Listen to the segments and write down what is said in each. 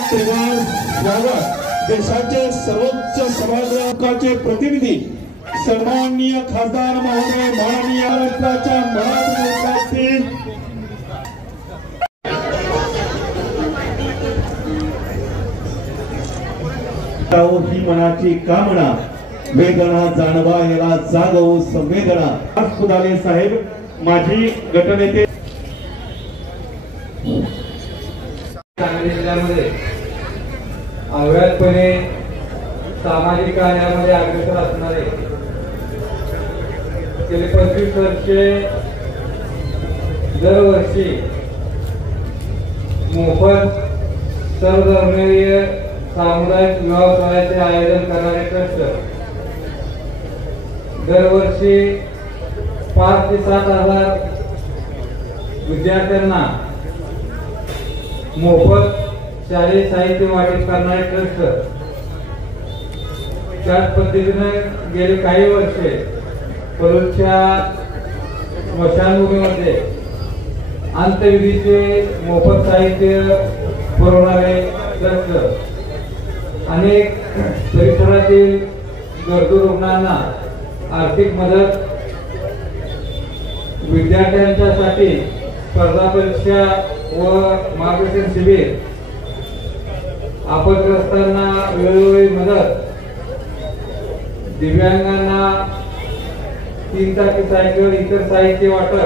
त्रिवार स्वागत देशाचे सर्वोच्च सभागृहाचे प्रतिनिधी सन्माननीय खासदार महोदय माननीय महाराष्ट्राच्या महाराष्ट्रातील ही मनाची कामना वेदना जाणवा याला जागवू संवेदना फुदाले साहेब माजी गटनेते सांगली जिल्ह्यामध्ये अव्याहतपणे सामाजिक कार्यामध्ये अग्रेसर असणारे गेली 25 वर्षे दरवर्षी मोफत सर्वधर्मीय सामुदायिक विवाह सोहळ्याचे आयोजन करणारे ट्रस्ट दरवर्षी 5 ते 7 हजार विद्यार्थ्यांना मोफत शालेय साहित्य वाटप करणारे ट्रस्ट त्याच पद्धतीने गेली काही वर्षे पलूसच्या स्मशानभूमीमध्ये अंत्यविधीचे मोफत साहित्य पुरवणारे ट्रस्ट अनेक परिसरातील गरजू रुग्णांना आर्थिक मदत विद्यार्थ्यांच्यासाठी स्पर्धा परीक्षा व मार्गदर्शन शिबिर आपदग्रस्तांना वेळोवेळी मदत दिव्यांगांना 3 चाकी सायकल इतर साहित्य वाटप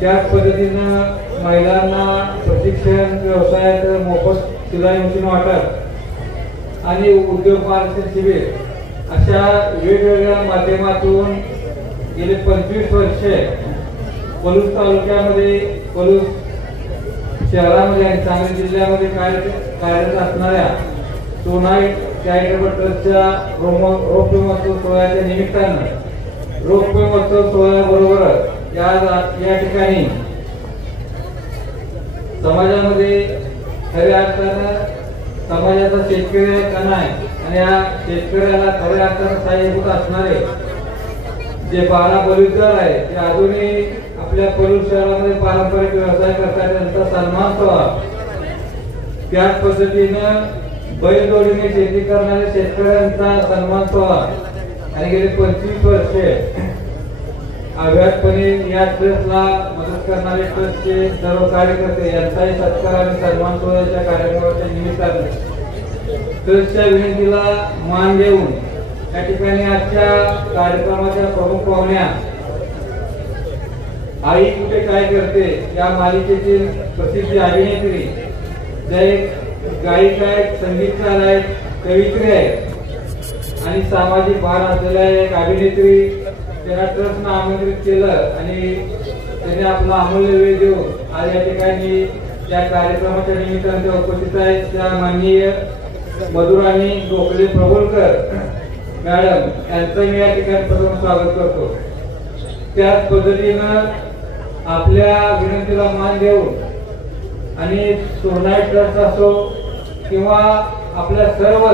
त्याच पद्धतीनं महिलांना प्रशिक्षण व्यवसायात मोफत शिलाई मशीन वाटप आणि उद्योग मार्गदर्शन शिबिर अशा वेगवेगळ्या माध्यमातून गेले 25 वर्षे पलूस तालुक्यामध्ये पलूस शहरामध्ये आणि सांगली जिल्ह्यामध्ये कार्यरत असणाऱ्या सोनाई चॅरिटेबल ट्रस्टच्या रौप्य महोत्सव सोहळ्याच्या निमित्तानं रौप्य महोत्सव सोहळ्याबरोबर या ठिकाणी समाजामध्ये खऱ्या अर्थानं समाजाचा शेतकरी कणा आहे आणि या शेतकऱ्याला खऱ्या अर्थानं सहाय्यभूत असणारे जे 12 बलुतेदार आहे ते अजूनही आपल्या पलूस शहरामध्ये पारंपरिक व्यवसाय करतात त्यांचा सन्मान व्हावा त्याच पद्धतीनं बैलजोडीने शेती करणाऱ्या शेतकऱ्यांचा सन्मान व्हावा आणि गेली 25 वर्षे अव्याहतपणे या ट्रस्टला मदत करणारे ट्रस्टचे सर्व कार्यकर्ते यांचाही सत्कार आणि सन्मान सोहळ्याच्या कार्यक्रमाच्या निमित्ताने ट्रस्टच्या विनंतीला मान देऊन या ठिकाणी आजच्या कार्यक्रमाच्या प्रमुख पाहुण्या आई कुठे काय करते या मालिकेतील प्रसिद्ध अभिनेत्री ज्या एक गायिका आहेत संगीतकार आहेत कवयित्री आहेत आणि सामाजिक भान असलेल्या एक अभिनेत्री त्यांना ट्रस्टनं आमंत्रित केलं आणि त्यांनी आपला अमूल्य वेळ देऊन आज या ठिकाणी या कार्यक्रमाच्या निमित्ताने उपस्थित आहेत त्या माननीय मधुराणी गोखले प्रभुलकर मॅडम यांचं मी या ठिकाणी प्रथम स्वागत करतो त्याच पद्धतीनं आपल्या विनंतीला मान देऊन आणि सोनाई ट्रस्ट असो किंवा आपल्या सर्व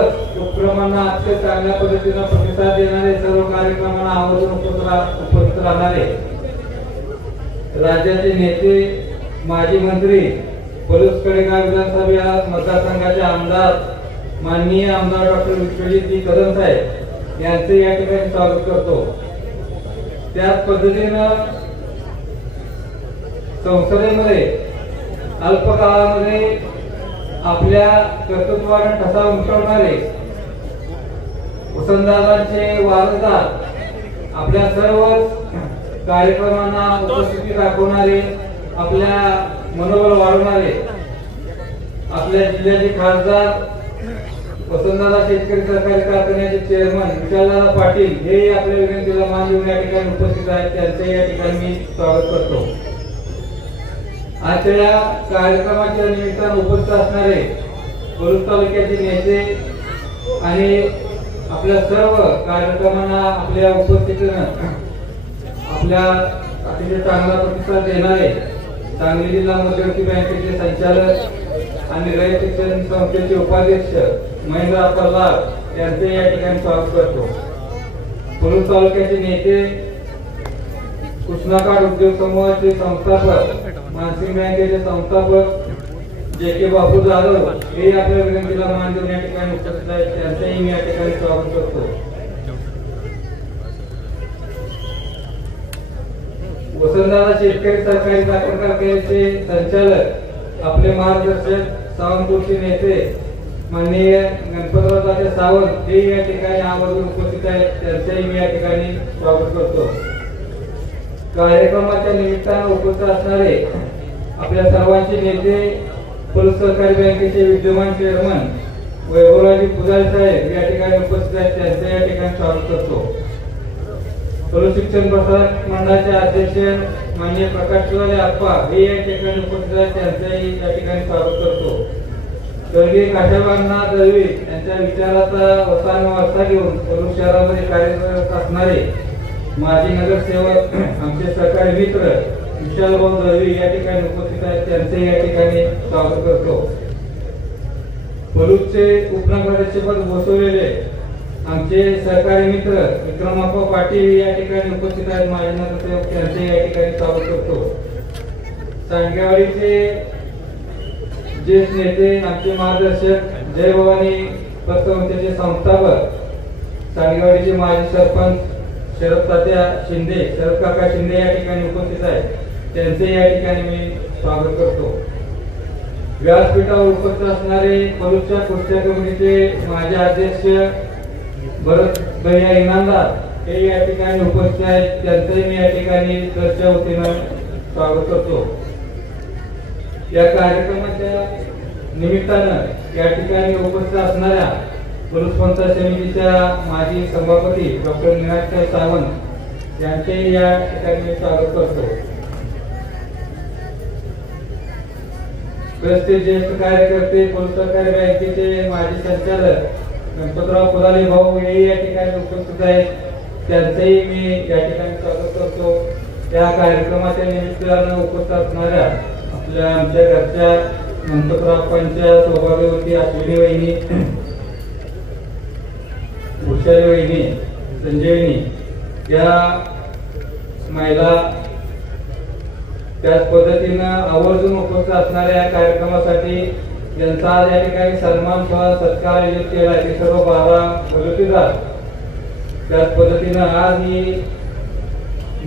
उपक्रमांना अत्यंत चांगल्या पद्धतीनं प्रतिसाद देणारे सर्व कार्यक्रमांना आवर्जून उपस्थित राहणारे राज्याचे नेते माजी मंत्री पलूस कडेगाव विधानसभा मतदारसंघाचे आमदार माननीय आमदार डॉक्टर विश्वजित कदम साहेब यांचे या ठिकाणी स्वागत करतो त्याच पद्धतीनं संसदेमध्ये अल्पकाळामध्ये आपल्या कर्तृत्वाने ठसा उमटवणारे वसंतदादांचे वारसदार आपल्या सर्व कार्यक्रमांना उपस्थिती दाखवणारे आपल्या मनोबल वाढवणारे आपल्या जिल्ह्याचे खासदार वसंतदादा शेतकरी सहकारी कारखान्याचे चेअरमन विशालदादा पाटील हे आपल्या विनंतीला मान देऊन या ठिकाणी उपस्थित आहेत त्यांचे या ठिकाणी मी स्वागत करतो आजच्या या कार्यक्रमाच्या निमित्तानं उपस्थित असणारे पलूस तालुक्याचे नेते आणि आपल्या सर्व कार्यक्रमांना आपल्या उपस्थितीनं आपल्या अतिशय चांगला प्रतिसाद देणारे सांगली जिल्हा मध्यवर्ती बँकेचे संचालक आणि रयत शिक्षण संस्थेचे उपाध्यक्ष महेंद्र अप्पालाल यांचे या ठिकाणी स्वागत करतो पलूस तालुक्याचे नेते कृष्णाकाठ उद्योग समूहाचे संस्थापक मानसिंग बँकेचे संस्थापक जे के बापू जाधव हे आपल्या विनंतीला मान देऊन या ठिकाणी उपस्थित आहेत, त्यांचंही मी या ठिकाणी स्वागत करतो. वसंतदादा शेतकरी सहकारी साखर कारखान्याचे संचालक आपले मार्गदर्शक सावंतपूरचे नेते माननीय गणपतराव तात्या सावंत हे या ठिकाणी आवर्जून उपस्थित आहेत, त्यांचंही मी या ठिकाणी स्वागत करतो. कार्यक्रमाच्या निमित्तानं उपस्थित असणारे आपल्या सर्वांचे नेते पलूस सहकारी बँकेचे विद्यमान चेअरमन वैभवराजी पुजारी साहेब या ठिकाणी उपस्थित आहेत, त्यांचं या ठिकाणी स्वागत करतो. पलूस शिक्षण प्रसारक मंडळाचे अध्यक्ष माननीय प्रकाश शिवाले आप्पा हे या ठिकाणी उपस्थित आहेत, त्यांचंही या ठिकाणी स्वागत करतो. स्वर्गीय काशाबांना दळवी यांच्या विचाराचा वारसा घेऊन पलूस शहरामध्ये कार्यरत असणारे माजी नगरसेवक आमचे सहकारी मित्र विशालभाऊ दळवी या ठिकाणी उपस्थित आहेत, त्यांचे या ठिकाणी स्वागत करतो. पलूसचे उपनगराध्यक्षपद बसवलेले आमचे सहकारी मित्र विक्रमाप्पा पाटील या ठिकाणी उपस्थित आहेत, माजी नगरसेवक, त्यांचे या ठिकाणी स्वागत करतो. सांगेवाडीचे ज्येष्ठ नेते आमचे मार्गदर्शक जय भवानी पतसंस्थेचे संस्थापक सांगेवाडीचे माजी सरपंच शरद तात्या शिंदे, शरद काका शिंदे या ठिकाणी उपस्थित आहेत, त्यांचे या ठिकाणी मी स्वागत करतो. व्यासपीठावर उपस्थित असणारे पलूसच्या कुस्त्या कमिटीचे माजी अध्यक्ष भरत भैया इनामदार हे या ठिकाणी उपस्थित आहेत, त्यांचंही मी या ठिकाणी चर्चा वतीनं स्वागत करतो. या कार्यक्रमाच्या निमित्तानं या ठिकाणी उपस्थित असणाऱ्या पलूस पंचायत समितीच्या माजी सभापती डॉक्टर निनादसाहेब सावंत यांचेही या ठिकाणी स्वागत करतो. प्रसिद्ध ज्येष्ठ कार्यकर्ते पलूस सहकारी बँकेचे माजी संचालक गणपतराव पुजारी भाऊ हे या ठिकाणी उपस्थित आहेत, त्यांचंही मी या ठिकाणी स्वागत करतो. या कार्यक्रमाच्या निमित्तानं उपस्थित असणाऱ्या आपल्या आमच्या घरच्या गणपतरावांच्या सौभाग्यवती अश्विनी वहिनी, उषाली वहिनी, संजयनी या महिला, त्याच पद्धतीनं आवर्जून उपस्थित असणाऱ्या या कार्यक्रमासाठी यांचा आज या ठिकाणी सन्मान सत्कार आयोजित केला आहे, ते सर्व 12 वयोटीदार. त्याच पद्धतीनं आज ही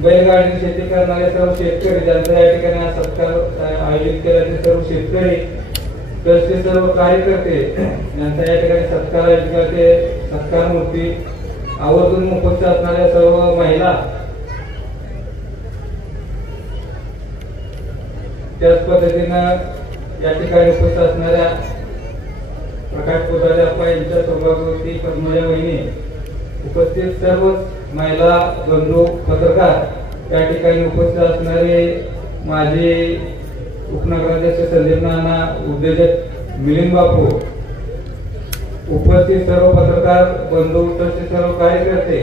बैलगाडी शेती करणारे सर्व शेतकरी ज्यांचा या ठिकाणी हा सत्कार आयोजित केला, ते सर्व शेतकरी तसे सर्व कार्यकर्ते यांचा या ठिकाणी सत्कार आयोजित केला, ते सत्कार मूर्ती आवर्जून उपस्थित असणाऱ्या सर्व महिला, त्याच पद्धतीनं या ठिकाणी उपस्थित असणाऱ्या प्रकाश पुजारी अप्पा यांच्या सौभाग्यवती पद्मजा वहिनी, उपस्थित सर्व महिला बंधू पत्रकार, या ठिकाणी उपस्थित असणारे माजी उपनगराध्यक्ष संदीप नाना, उद्योजक मिलिंद बापू, उपस्थित सर्व पत्रकार बंधू, तसेच सर्व कार्यकर्ते,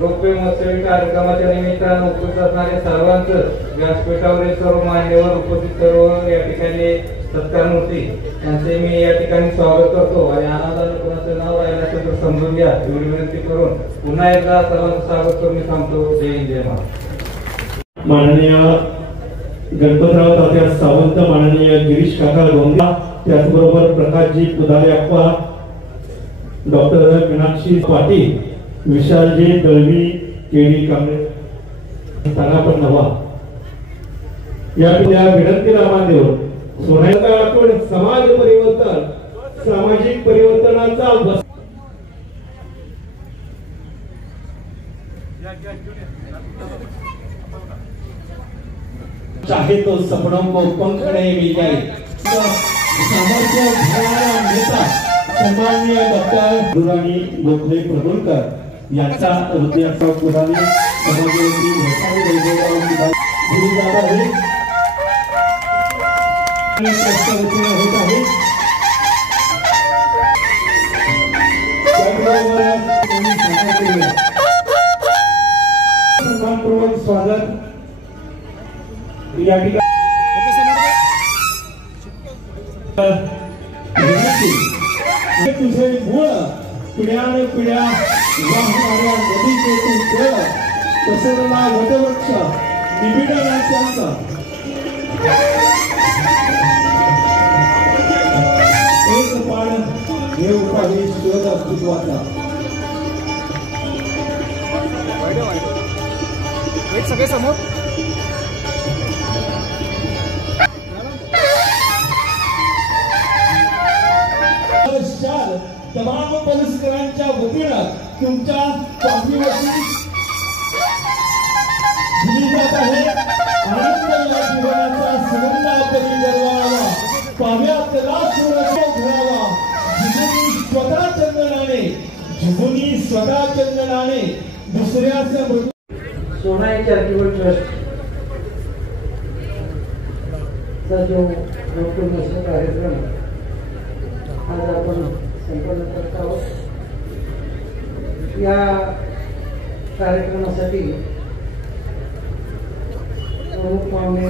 रौप्य महोत्सवी कार्यक्रमाच्या निमित्तानं उपस्थित असणारे सर्वांचं व्यासपीठावरील सर्व मान्यवर, उपस्थित सर्व या ठिकाणी सत्कार मूर्ती यांचे मी या ठिकाणी स्वागत करतो. आणि आनंदाने कोणाचं नाव राहिलं असेल तर समजून घ्या, एवढी विनंती करून पुन्हा एकदा सर्वांचं स्वागत करून मी थांबतो. जय हिंद, जय महाराष्ट्र. माननीय गणपतराव तात्या सावंत, माननीय गिरीश काका गोंगा, त्याचबरोबर प्रकाशजी पुजारी अप्पा, डॉक्टर मीनाक्षी पाटील, विशालजी दळवी, केडी कांबळे, ताना पण नवा या विनंतीला मान देऊन सोन्याचा आठवण समाज परिवर्तन, सामाजिक परिवर्तनाचा चाहे तो सपनों को पंख नहीं मिल जाए, सामर्थ्य घेणारा नेता सन्माननीय डॉक्टर दुराणी गोखले प्रभुलकर यांचा हृदयाचा पुराणी समाजोपयोगी घोषणा दिली जात आहे. होत आहे सन्मानपूर्वक स्वागत या ठिकाणी तुझे मूळ पिढ्यान पिढ्या वाहणाऱ्या नदीचे तू जळ, पसरला वटवृक्ष निबिडला त्यांचा देव उपाधी शोध अस्तित्वाचा एक सगळे समोर तमाम पलुसकरांच्या वतीनं तुमच्या स्वामीवरती दिली जात आहे. आनंद या जीवनाचा सुगंधापरी गरवावा, पाव्यातला सूर्य घडावा, जिजुनी स्वतः चंदनाने दुसऱ्याचा सोनाई चॅरिटेबल ट्रस्ट चा जो गौरवपूर्ण कार्यक्रम आज आपण संपन्न करत आहोत. या कार्यक्रमासाठी प्रमुख पाहुणे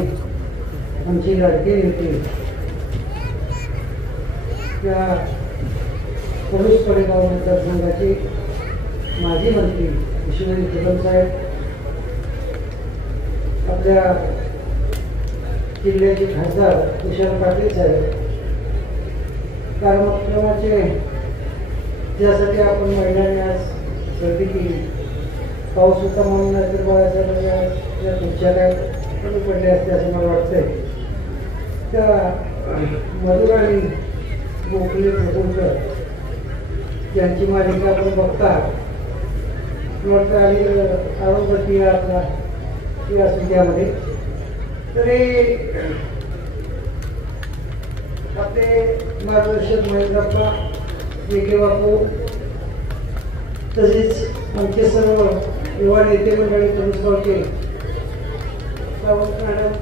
आमची लाडके नेते त्या पलूस पडेगाव मतदारसंघाचे माजी मंत्री ईश्वरी कदम साहेब, आपल्या जिल्ह्याचे खासदार तुषार पाटील साहेब, कार्यक्रमाचे ज्यासाठी आपण महिलांनी आज गर्दी केली, पाऊस होता म्हणून नाहीतर बाळासाहेबांच्या तुमच्या काय कमी पडले असते असं मला वाटतंय. त्या मधुराणी गोखले प्रभूंकर त्यांची मालिका आपण बघता वाटतं आणि आरोग्य आपला या संध्यामध्ये तरी आपले मार्गदर्शक महेंद्रप्पा वेगे बापू तसेच आमचे सर्व युवा नेते मंडळी तनुष्कावचे सावंत मॅडम,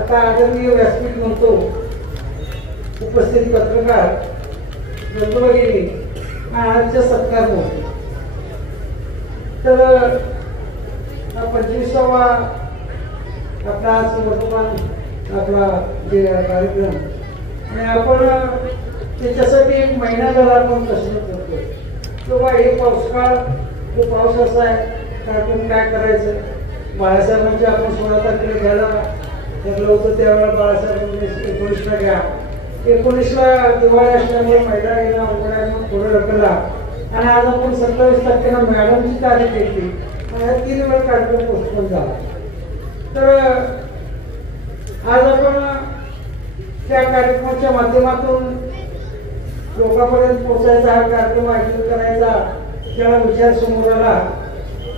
आता आदरणीय व्यासपीठ म्हणतो, उपस्थित पत्रकार बंधू भगिनी आणि आजच्या सत्कार होते. तर हा 25वा आपला आज वर्तमान आपला जे कार्यक्रम आणि आपण त्याच्यासाठी एक महिना झाला आपण कसरत करतोय. किंवा हे पावसाळा तो पाऊस असा आहे त्यातून काय करायचं. बाळासाहेबांचे आपण 16 तारखेला घ्यायला ठरलं होतं, त्यावेळेला बाळासाहेबांनी 19ला घ्या. 19ला दिवाळी असल्यामुळे महिला येणं अवघड थोडं ढकलला आणि आज आपण 27 तारखेला मॅडमची तारीख घेतली आणि 3 वेळ कार्यक्रम पोस्टपोन झाला. तर आज आपण त्या कार्यक्रमाच्या माध्यमातून लोकांपर्यंत पोहोचायचा, हा कार्यक्रम आयोजित करायचा त्याला विचार समोर आला.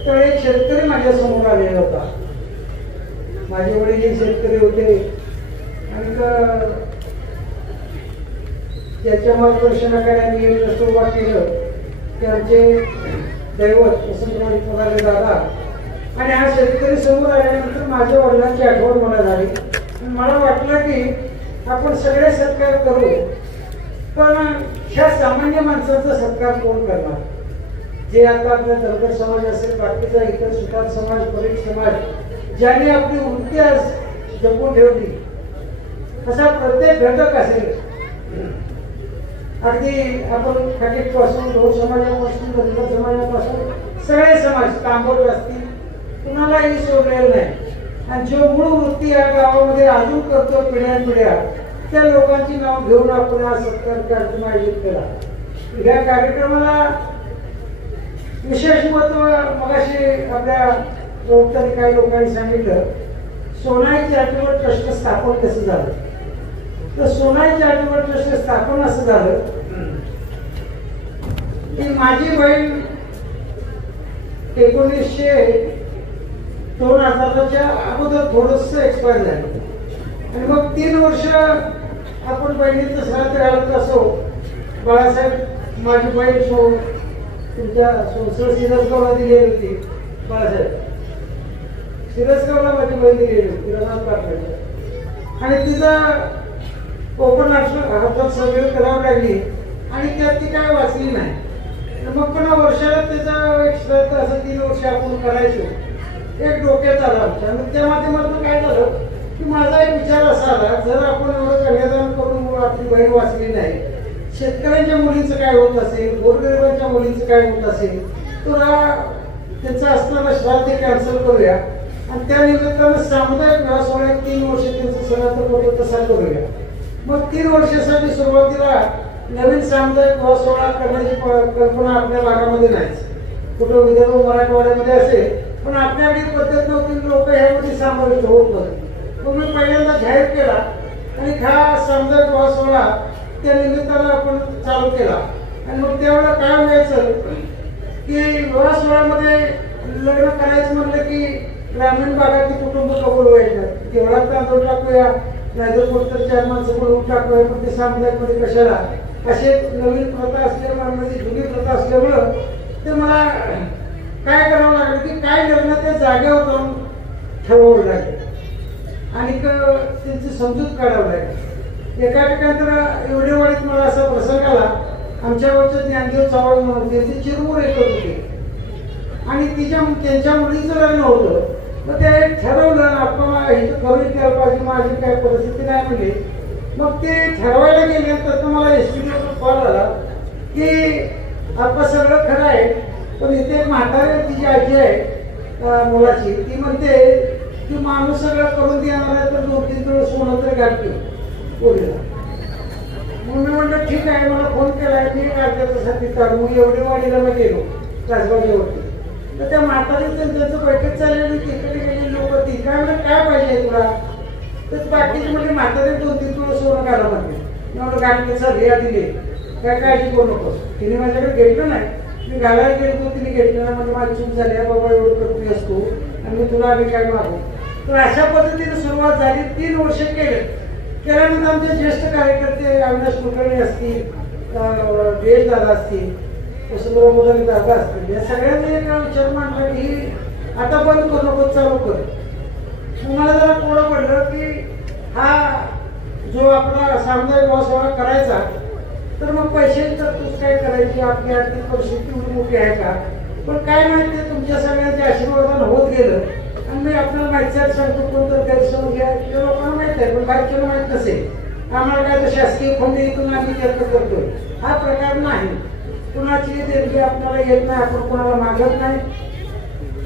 तर एक शेतकरी माझ्या समोर आलेला होता. माझे वडील एक शेतकरी होते आणि त्याच्या मार्गदर्शनाकडे मी एक सुरुवात केलं की आमचे दैवत वसंतराव पुराले दादा आणि हा शेतकरी समोर आल्यानंतर माझ्या वडिलांची आठवण मला झाली. मला वाटलं की आपण सगळे सत्कार करू, पण ह्या सामान्य माणसाचा सत्कार कोण करणार. जे आता आपला धनगर समाज असेल, बाकीचा इतर सुतार समाज, परीख समाज, ज्याने आपली वृत्ती जपून ठेवली, असा प्रत्येक घटक असेल. अगदी आपण खाटीपासून ढोर समाजापासून धनगर समाजापासून सगळे समाज तांबोट असतील, कुणालाही सोडलेलं नाही. आणि जो मूळ वृत्ती या गावामध्ये अजून करतो पिढ्यानपिढ्या, त्या लोकांची नाव घेऊन आपण हा सत्कार कार्यक्रम आयोजित केला. या कार्यक्रमाला विशेष महत्व मगाशी आपल्या प्रवक्त्यांनी काही लोकांनी सांगितलं. सोनाई चॅरिटेबल ट्रस्ट स्थापन कसं झालं. तर सोनाई चॅरिटेबल ट्रस्ट स्थापन असं झालं की माझी बहीण 1920च्या अगोदर थोडस एक्सपायर झालं आणि मग 3 वर्ष आपण बहिणीचं साथ राहत असो. बाळासाहेब माझी बहीण तुमच्या संसद सिरसगावला दिलेली होती. बाळासाहेब सिरसगावला माझी बहीण दिलेली होती आणि तिचा कोकण अर्थात सर्वे करावी लागली आणि त्यात ती काय वाचली नाही. मग पुन्हा वर्षाला त्याचा एक श्रद्धा असं 3 वर्ष आपण करायचो. एक डोक्यात आला आणि त्या माध्यमातून काय झालं की माझा एक विचार असा आला, जर आपण एवढं कन्यादान करून आपली बहीण वाचली नाही, शेतकऱ्यांच्या मुलींचं काय होत असेल, गोरगरिबांच्या मुलींचं काय होत असेल, तर त्याचं असताना श्राद्ध कॅन्सल करूया आणि त्या निमित्तानं सामुदायिक विवाह सोहळ्यात 3 वर्ष त्यांचं सणाचं करतो तसा करूया. मग 3 वर्षासाठी सुरुवातीला नवीन सामुदायिक विवाह सोहळा करण्याची कल्पना आपल्या भागामध्ये नाहीच. कुठं विदर्भ मराठवाड्यामध्ये असेल, पण आपल्याकडे पद्धत नव्हती, लोक ह्यामध्ये समाविष्ट होत नव्हते. मग मी पहिल्यांदा जाहीर केला आणि हा सामुदायिक विवाह सोहळा त्या निमित्तानं आपण चालू केला. आणि मग त्यावेळेला काय व्हायचं की विवाह सोहळ्यामध्ये लग्न करायचं म्हणलं की ग्रामीण भागातली कुटुंब कबूल व्हायचं. तेवढा तांदूळ टाकूया, नाहीतर कोणतर 4 माणसं बोलवून टाकूया, पण ते सामुदायिक मध्ये कशाला, असे नवीन प्रथा असल्यामुळे, म्हणजे जुनी प्रथा असल्यामुळं ते मला काय करावं लागलं की काय लग्न त्या जागेवर जाऊन ठरवावं लागेल आणि त्यांची समजूत काढावं लागेल. एका ठिकाणी तर एवढेवाडीत मला असा प्रसंग आला. आमच्यावरचे ज्ञानदेव चव्हाण म्हणून त्यांचे चिरमुर एकच होते आणि त्यांच्या मुलीचं लग्न होतं. मग ते ठरवलं आपण हे करून द्यायला पाहिजे, माझी काय परिस्थिती नाही म्हणजे. मग ते ठरवायला गेले तर मला एसटीचा कॉल आला की आपण सगळं खरं आहे, पण इथे एक म्हातारी तिची आजी आहे मुलाची, ती म्हणते की माणूस सगळं करून देणार आहे तर 2-3 दिवस सोनं तर घालतो पोरीला. मग मी म्हटलं ठीक आहे, मला फोन केलाय, मी कागदासाठी काढू. मग एवढे वाडीला मी गेलो तासगावच्यावरती. तर त्या म्हातारीचं त्यांचं बैठक चाललेली, तिकडे गेलेली लोक ती काय म्हणजे काय पाहिजे तुला, तर बाकीची म्हणजे म्हातारी 2-3 दिवस सोनं काढा म्हणते. एवढं गाठल्याचा रिया दिले, काय काळजी करू नको. तिने माझ्याकडे घेतलं नाही, मी घालायला गेलो, तिने घेतलं नाही. म्हणजे माझी चूक झाली, बाबा एवढं करतोय असतो आणि मी तुला आम्ही काय मागू. तर अशा पद्धतीने सुरुवात झाली. 3 वर्ष केल्यानंतर आमचे ज्येष्ठ कार्यकर्ते अविनाश कुलकर्णी असतील, जयेश दादा असतील, वसुंधरा मोदक दादा असतील, या सगळ्यांनी एक विचार मांडला की आता बंद करू नको, चालू कर. मला जरा कोडं पडलं की हा जो आपला सामुदायिक विवाह सोहळा करायचा, तर मग पैशाची तरतूद काय करायची, आपली आर्थिक परिस्थिती एवढी मोठी आहे का. पण काय माहिती, तुमच्या सगळ्यांचे आशीर्वादानं होत गेलं. आणि मी आपल्याला माहिती सांगतो, कोणतं गैरसमज घ्या, ते लोकांना माहित आहे, पण बाकीच्याला माहित नसेल. आम्हाला काय तर शासकीय फंडीतून आम्ही त्यात करतोय, हा प्रकार नाही. कुणाची देणगी आपल्याला येत नाही, आपण कोणाला मागत नाही.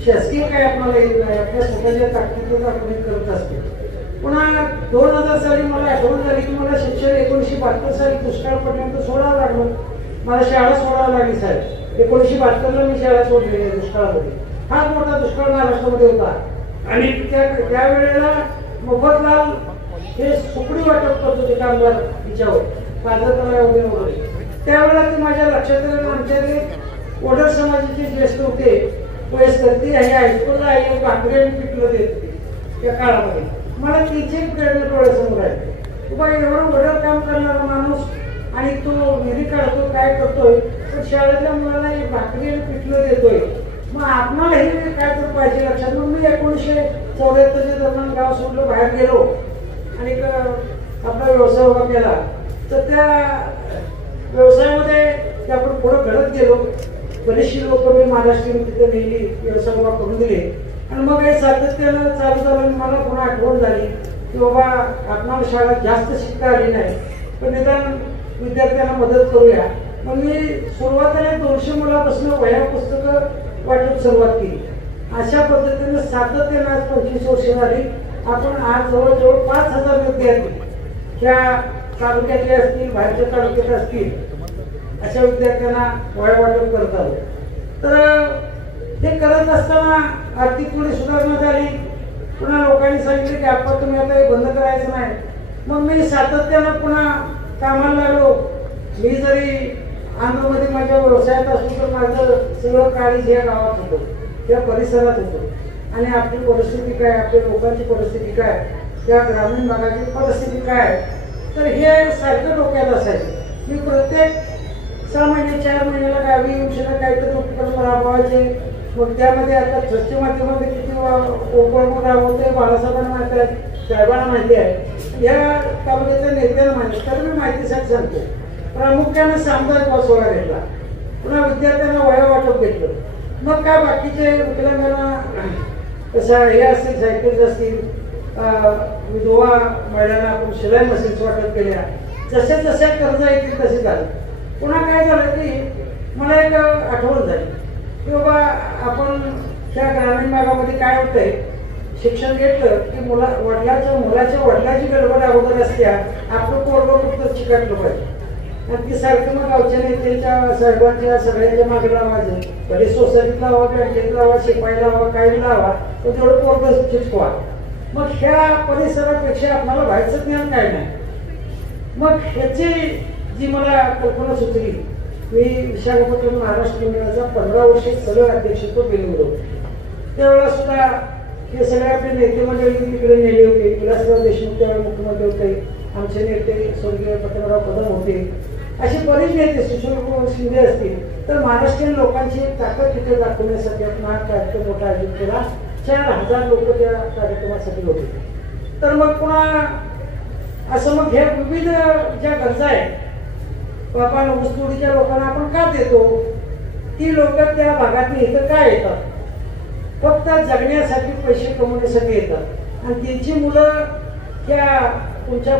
शासकीय काय आपल्याला येत नाही, आपल्या स्वतःच्या ताकदीतून आपण हे करत असतो. पुन्हा 2000 साली मला आठवण झाली की मला शिक्षण 1972 साली दुष्काळपर्यंत सोडावं लागलं. मला शाळा सोडावं लागली साहेब. 1972ला मी शाळा सोडलेली आहे दुष्काळामध्ये. फार मोठा दुष्काळ महाराष्ट्रामध्ये होता आणि त्यावेळेला मोफतलाल हे सुकडी वाटप करत होते कामगार हिच्यावर, पाजरतला वगैरे. त्यावेळेला ते माझ्या लक्षात आलं. आमच्याकडे ओडर समाजाचे ज्येष्ठ होते, वयस्कर, ते हे हायस्कूलला आहे भाकरी आणि पिठलं देत होते त्या काळामध्ये. मला तिचे प्रेरणा डोळ्यासमोर आहे. बाबा एवढं वडर काम करणारा माणूस आणि तो निधी काढतो, काय करतोय, तर शाळेतल्या मुलांना एक भाकरी आणि पिठलं देतोय. मग आपणालाही काय तर पाहिजे लक्षात. मग मी 1974च्या दरम्यान गाव सोडलं, बाहेर गेलो आणि आपला व्यवसाय उभा केला. तर त्या व्यवसायामध्ये आपण पुढे घडत गेलो. बरेचशी लोक मी महाराष्ट्रीयन तिथे नेली, व्यवसाय उभा करून दिले. आणि मग हे सातत्यानं चालू झालं. मला पुन्हा आठवण झाली की बाबा आपणाला शाळेत जास्त शिकता आली नाही, पण निदान विद्यार्थ्यांना मदत करूया. मग मी सुरुवातीला 200 मुलापासून वह्या पुस्तकं वाटप सुरुवात केली. अशा पद्धतीने सातत्यानं आज 25 वर्ष झाली. आपण आज जवळजवळ 5000 विद्यार्थी त्या तालुक्यातले असतील, बाहेरच्या तालुक्यात असतील, अशा विद्यार्थ्यांना वह्या वाटप करत आलो. तर ते करत असताना आर्थिक थोडी सुधारणा झाली. पुन्हा लोकांनी सांगितले की आपण तुम्ही आता हे बंद करायचं नाही. मग मी सातत्यानं पुन्हा कामाला लागलो. मी जरी आंध्रमध्ये माझ्या व्यवसायात असतो तर माझं सगळं काळीज या गावात होतं, त्या परिसरात होतं. आणि आपली परिस्थिती काय, आपल्या लोकांची परिस्थिती काय, त्या ग्रामीण भागाची परिस्थिती काय, तर हे सारखं डोक्यात असायचं. मी प्रत्येक 6 महिने 4 महिन्याला गावी येऊन शिवाय काहीतरी उपक्रम राबवायचे. मग त्यामध्ये आता ट्रस्टच्या माध्यमामध्ये किती उपक्रम राबवतोय बाळासाहेबांना माहिती आहे, साहेबांना माहिती आहे, या तालुक्याच्या नेत्यांना माहिती आहे. तर मी माहितीसाठी सांगतो. प्रामुख्याने सामुदायिक विवाह सोहळा घेतला. पुन्हा विद्यार्थ्यांना वह्या वाटप घेतलं. मग काय बाकीचे विकलांगांना कसं हे असतील, सायकल्स असतील, विधवा महिलांना आपण शिलाई मशीन्स वाटप केल्या. जसे जसे कर्ज येतील तसे झालं. पुन्हा काय झालं की मला एक आठवण झाली की बाबा आपण त्या ग्रामीण भागामध्ये काय होतंय, शिक्षण घेतलं की मुलाच्या वडिलाची गडबड अगोदर असत्या, आपलं पोरगं फक्त चिकटलं पाहिजे. आणि ती सारखं मग गावच्या नेत्यांच्या साहेबांच्या सगळ्यांच्या मागे लावायचं. भले सोसायटीत लावा, बँकेत लावा, शिपाई लावा, काही लावा, पण तेवढं पोरगं चिटकवा. मग ह्या परिसरापेक्षा आपल्याला व्हायचं ज्ञान काय नाही. मग ह्याची जी मला कल्पना सुचली, मी विशाखापट्टणम महाराष्ट्र मंडळाचा 15 वर्ष सलग अध्यक्षत्व केलं होतं. त्यावेळेला सुद्धा हे सगळे आपले नेते मंडळी तिकडे नेले होते. विलासराव देशमुख त्यावेळी मुख्यमंत्री होते, आमचे नेते स्वर्गीय पद्मनाभराव कदम होते, असे बरेच नेते, सुशील शिंदे असतील. तर महाराष्ट्रीयन लोकांची एक ताकद तिथे दाखवण्यासाठी आपण हा कार्यक्रम मोठा आयोजित केला. 4000 लोक त्या कार्यक्रमासाठी होते. तर मग पुन्हा असं मग हे विविध ज्या गरजा आहेत, आपण ऊसतोडीच्या लोकांना आपण का देतो, ती लोक त्या भागात इथं काय येतात, फक्त जगण्यासाठी, पैसे कमवण्यासाठी येतात. आणि त्यांची मुलं त्या तुमच्या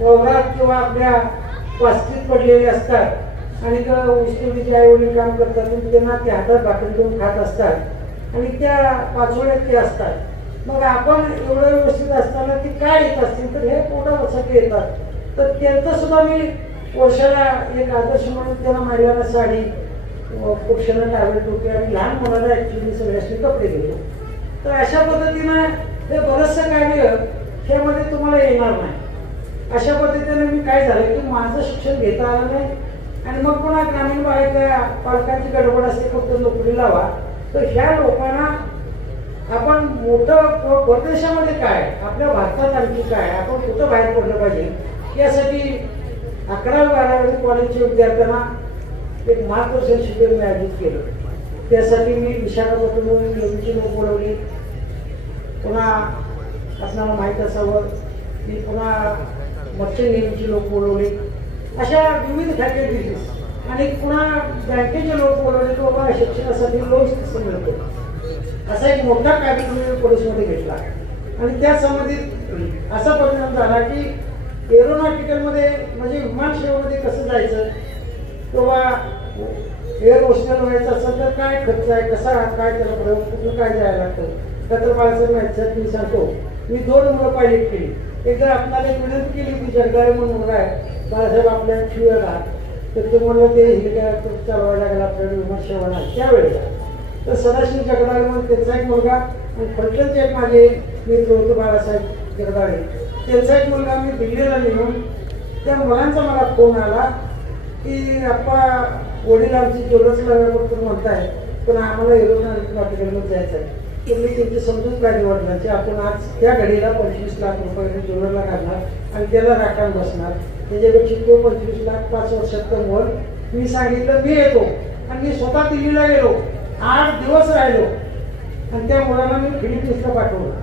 वावरात किंवा आपल्या वास्तीत पडलेले असतात आणि ऊसतोडीचे आई वडील काम करतात, त्यांना ते हातात भाकरी घेऊन खात असतात आणि त्या पाचोळ्यात ते असतात. मग आपण एवढं व्यवस्थित असताना ती काय येत असतील, तर हे पोटासाठी येतात. तर त्यांचं सुद्धा मी वर्षाला एक आदर्श म्हणून त्यांना महिलांना साडी, पुरुषांना टावेल, टोपी आणि लहान मुलांना ऍक्च्युली सगळ्यांनी कपडे देतो. तर अशा पद्धतीनं हे बरंचसं कार्य ह्यामध्ये तुम्हाला येणार नाही. अशा पद्धतीने मी काय झालं की माझं शिक्षण घेता आलं नाही आणि मग पुन्हा ग्रामीण भागातल्या पालकांची गडबड असते, फक्त नोकरी लावा. तर ह्या लोकांना आपण मोठं परदेशामध्ये काय, आपल्या भारतात आणखी काय, आपण कुठं बाहेर पडलं पाहिजे यासाठी 11वी-12वी कॉलेजच्या विद्यार्थ्यांना एक मार्गदर्शन शिबिर मी आयोजित केलं. त्यासाठी मी विशाखापट्टणम नेहमीची लोक बोलवली. पुन्हा आपल्याला माहीत असावं की पुन्हा मच्छी नेहमीची लोक बोलवली. अशा विविध फॅकल्टीज आणि पुन्हा बँकेचे लोक बोलवले की बाबा शिक्षणासाठी लोन कसं मिळतो, असा एक मोठा कार्यक्रम मी पोलिसमध्ये घेतला. आणि त्या संबंधित असा परिणाम झाला की एरोनॉटिकलमध्ये म्हणजे विमानसेवेमध्ये कसं जायचं किंवा एअर होस्टेल व्हायचं असेल तर काय खर्च आहे, कसा काय त्याला प्रयोग, कुठून काय जायला लागतं. तर बाळासाहेब माहिती मी सांगतो, मी 2 मुलं पायलट केली. एकदा आपल्याला एक विनंती केली की जगदाळे म्हणून मुलगा आहे, बाळासाहेब आपल्या ठेवूया का, तर ते म्हणलं ते हेलिकॉप्टर चालवायला लागला आपल्याला विमानसेवा नाही त्यावेळेला. तर सदाशिव जगदाळे म्हणून त्यांचा एक मुलगा आणि फलटणचे एक माझे मित्र होते बाळासाहेब जगदाळे, त्यांचा एक मुलगा मी दिल्लीला नेऊन त्या मुलांचा मला फोन आला की आप्पा वडील आमची ज्वेलर्स लागल्याबद्दल म्हणताय, पण आम्हाला एरोनॉटिकलमध्ये जायचं आहे. तर मी त्यांची समजून काय निवडणार की आपण आज त्या घडीला 25 लाख रुपये ज्वेलरला काढणार आणि त्याला राखण बसणार, त्याच्यापेक्षा तो 25 लाख 5 वर्षात कमवल. मी सांगितलं मी येतो आणि मी स्वतः दिल्लीला गेलो, 8 दिवस राहिलो आणि त्या मुलांना मी फिलिपिन्सला पाठवलं.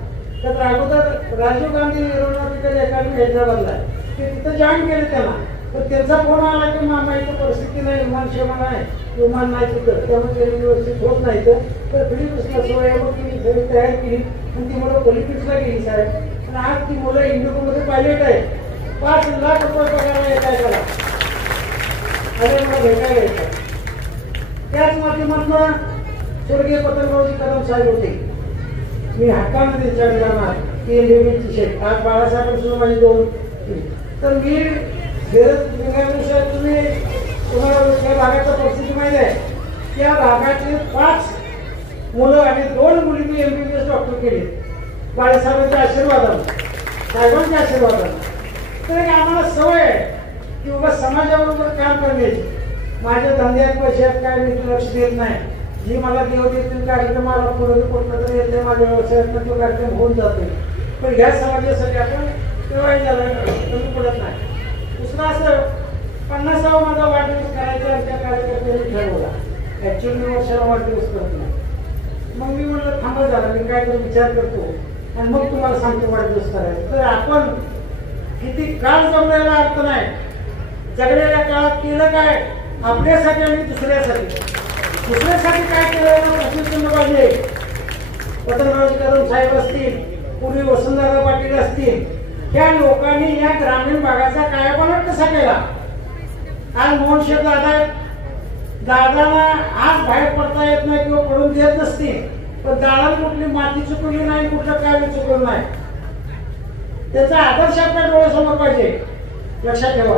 तर अगोदर राजीव गांधी एरोनॉटिकल अकॅडमी हैदराबादला आहे, ते तिथं जॉईन केले त्याला. तर त्यांचा फोन आला की मामा इथं परिस्थिती नाही, विमानसेवा नाही, विमान नाही तिथं, त्यामुळे त्यांनी व्यवस्थित होत नाही. तर फिलिपिन्सला सोय मी तयार केली आणि ती मुलं फिलिपिन्सला गेली साहेब. आणि आज ती मुलं इंडिगोमध्ये पायलट आहे, 5 लाख रुपये पगार येत आहे त्याला. अरे मला भेटायला येतात. त्याच माध्यमातून स्वर्गीय पद्मनाभरावजी कदम साहेब होते, मी हक्कानं त्यांच्याकडे जाणार की नेहमीची शेत. आज बाळासाहेब सुद्धा माझी 2. तर मी तुम्ही तुम्हाला त्या भागाचा परिस्थिती माहिती आहे, त्या भागातले 5 मुलं आणि 2 मुली मी MBBS डॉक्टर केले बाळासाहेबांच्या आशीर्वादानं, साहेबांच्या आशीर्वादानं. तर एक आम्हाला सवय आहे की बाबा समाजाबरोबर काम करण्याची. माझ्या धंद्यात पैशात काय मी लक्ष देत नाही. जी मला देव देतील कार्यक्रमाला पुढे पडलं तर येते, माझ्या व्यवसायात तो कार्यक्रम होऊन जाते. पण ह्या समाजासाठी आपण केव्हाही त्याला कमी पडत नाही. दुसरं असं 50वा माझा वाढदिवस करायचा आमच्या कार्यकर्त्यांनी ठरवला. ऍक्च्युअली मी वर्षाला वाढदिवस करत नाही. मग मी म्हणलं थांबा झाला, मी काय तर विचार करतो आणि मग तुम्हाला सांगतो वाढदिवस करायचा. तर आपण किती काळ जगण्याला अर्थ नाही, जगलेल्या काळात केलं काय आपल्यासाठी आणि दुसऱ्यासाठी. दुसऱ्यासाठी काय केलं प्रश्न पाहिजे. पद्मनाभरावजी कदम साहेब असतील, पूर्वी वसंतदादा पाटील असतील, त्या लोकांनी या ग्रामीण भागाचा कायापालट कसा केला. आज मोहनशेठ दादा दादाला आज बाहेर पडता येत नाही किंवा पडून देत नसतील, पण दादाला कुठली माती चुकवली नाही, कुठलं काय चुकवलं नाही. त्याचा आदर्श आपल्या डोळ्यासमोर पाहिजे, लक्षात ठेवा.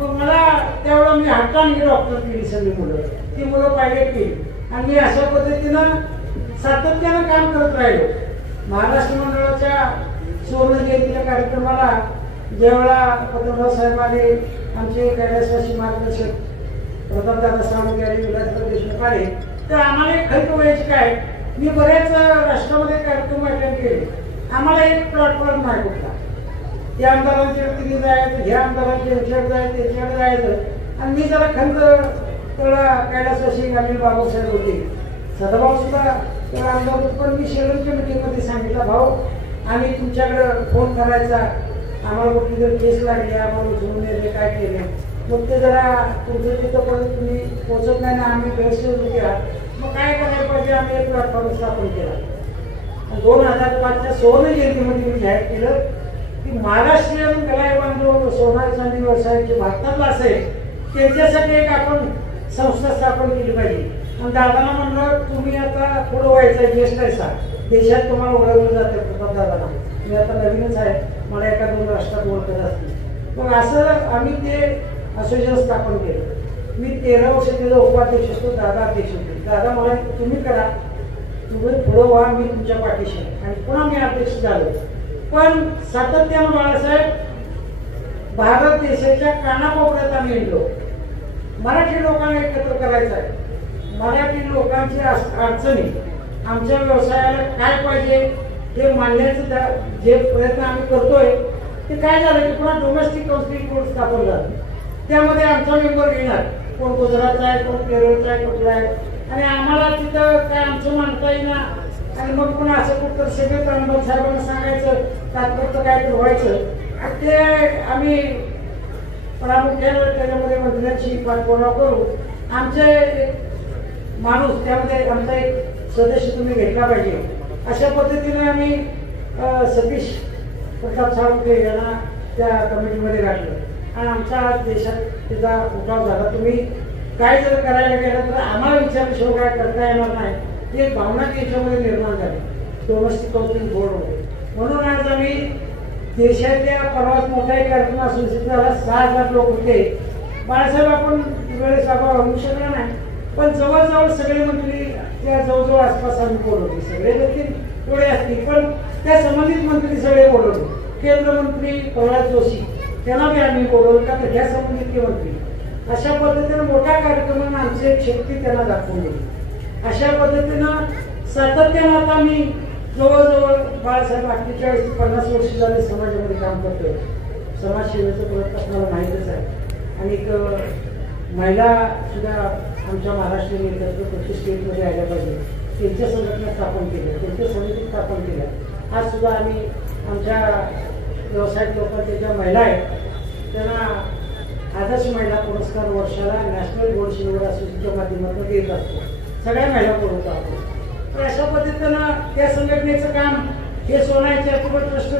मग मला त्यावेळेला मी हट्टाने डॉक्टर केली सगळी मुलं, ती मुलं पायलट केली आणि मी अशा पद्धतीनं सातत्यानं काम करत राहिलो. महाराष्ट्र मंडळाच्या सुवर्ण जयंतीच्या कार्यक्रमाला ज्यावेळेला पत्रकार साहेबांनी आमचे कैलासवासी मार्गदर्शक प्रतापदादा सावंत आणि विलासराव देशमुख आले, तर आम्हाला एक खर्च व्हायची काय, मी बऱ्याच राष्ट्रामध्ये कार्यक्रम अटेंड केले. आम्हाला एक प्लॅटफॉर्म नाही कुठला, त्या आमदारांच्या तिथे जायचं, ह्या आमदारांच्या यांच्याकडे जायचं, यांच्याकडे जायचं. आणि मी जरा खंत तेवढा कैलासवासी आणि बाबासाहेब होते, सदाभाऊ सुद्धा तेवढा आमदार होते. पण मी शेलूरच्या मिटिंगमध्ये सांगितलं, भाऊ आम्ही तुमच्याकडं फोन करायचा, आम्हाला कुठली जर केस लागली, आम्हाला उचलून नेले, काय केले, मग ते जरा तुमचं तिथंपर्यंत तुम्ही पोहोचत नाही ना, आम्ही गैरसोय केला, मग काय करायला पाहिजे. आम्ही एक प्लॅटफॉर्म स्थापन केला. 2005च्या सुवर्ण जयंतीमध्ये मी जाहीर केलं की महाराष्ट्रीयन कलावंत सोना चांदी व्यवसायाचे भारतातला असेल त्यांच्यासाठी एक आपण संस्था स्थापन केली पाहिजे. आणि दादाला म्हणलं तुम्ही आता पुढं व्हायचं, ज्येष्ठ आहे सा, देशात तुम्हाला ओळखलं जातं प्रताप दादाला, मी आता नवीनच आहे, मला एका 2 राष्ट्रात ओळखत असते. पण असं आम्ही ते असोसिएशन स्थापन केलं. मी 13 वर्ष त्याचा उपाध्यक्ष होतो, दादा अध्यक्ष होते. दादा मला तुम्ही करा, तुम्ही पुढं व्हा, मी तुमच्या पाठीशी. आणि पुन्हा मी अध्यक्ष झालो. पण सातत्यानं बाळासाहेब भारत देशाच्या कानाकोपऱ्यात आम्ही येतो. मराठी लोकांना एकत्र करायचं आहे. मराठी लोकांची अडचणी, आमच्या व्यवसायाला काय पाहिजे हे मांडण्याचं जे प्रयत्न आम्ही करतोय ते काय झालं की पुन्हा डोमेस्टिक काउन्सिलिंग बोर्ड स्थापन झालं. त्यामध्ये आमचा मेंबर येणार, कोण गुजरातचा आहे, कोण केरळचा आहे, कुठला आहे. आणि आम्हाला तिथं काय आमचं मानता येईना. आणि मग पुन्हा असं कुठं सगळे रणबल साहेबांना सांगायचं तात्पुरतं काय तर व्हायचं. ते आम्ही प्रामुख्याने त्याच्यामध्ये मंत्र्यांशी पाठपुरावा करू. आमचे माणूस त्यामध्ये आमचा एक सदस्य तुम्ही घेतला पाहिजे, अशा पद्धतीने आम्ही सतीश प्रताप सावंते यांना त्या कमिटीमध्ये घातलं. आणि आमच्या देशात त्याचा उठाव झाला. तुम्ही काय जर करायला गेलं तर आम्हाला विचारल्याशिवाय काय करता येणार नाही, ही एक भावना त्याच्यामध्ये निर्माण झाली डोमेस्टिक काउन्सिलिंग बोर्डमध्ये. म्हणून आज आम्ही देशातल्या परवाच मोठा एक कार्यक्रम असून झाला, 6,000 लोक होते. बाळासाहेब आपण वेळेस आपण होऊ शकला नाही, पण जवळजवळ सगळे मंत्री त्या जवळजवळ आसपास आम्ही बोलवले. सगळे देखील थोडे असतील पण त्या संबंधित मंत्री सगळे बोलवले. केंद्रमंत्री प्रल्हाद जोशी त्यांना बी आम्ही बोलवलं का तर ह्या संबंधित मंत्री. अशा पद्धतीने मोठ्या कार्यक्रमाने आमची एक शक्ती त्यांना दाखवून दिली. अशा पद्धतीनं सातत्यानं आता मी जवळजवळ बाळासाहेब 48 ते 50 वर्ष झाले समाजामध्ये काम करतोय. समाजसेवेचं प्रयत्न आपल्याला माहीतच आहे. आणि एक महिला सुद्धा आमच्या महाराष्ट्र नेतृत्व प्रत्येक स्टेटमध्ये आल्या पाहिजे, त्यांच्या संघटना स्थापन केल्या, त्यांच्या समिती स्थापन केल्या. आज सुद्धा आम्ही आमच्या व्यावसायिक लोकांच्या ज्या महिला आहेत त्यांना आदर्श महिला पुरस्कार वर्षाला नॅशनल गोल्ड सिल्वर असोसिएशनच्या माध्यमातून देत असतो. सगळ्या महिला पुरवत आहोत. तर अशा पद्धतीनं त्या संघटनेचं काम हे सोना चॅरिटेबल ट्रस्ट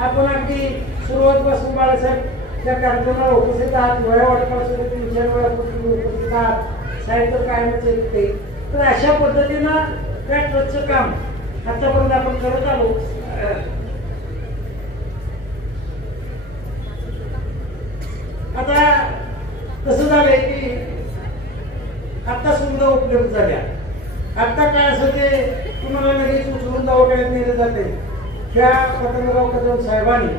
आपण अगदी सुरुवातीपासून बाळासाहेब त्या कार्यक्रमाला उपस्थित आहात. वया वाटपासून 3-4 वेळापासून उपस्थित आहात. साहित्य कायमच येते. तर अशा पद्धतीनं त्या ट्रस्टचं काम आतापर्यंत आपण करत आलो. आता कसं झालंय की आता सुविधा उपलब्ध झाल्या. आता काय असं ते तुम्हाला लगेच उचलून दवाखान्यात नेले जाते. त्या पतंगराव कदम साहेबांनी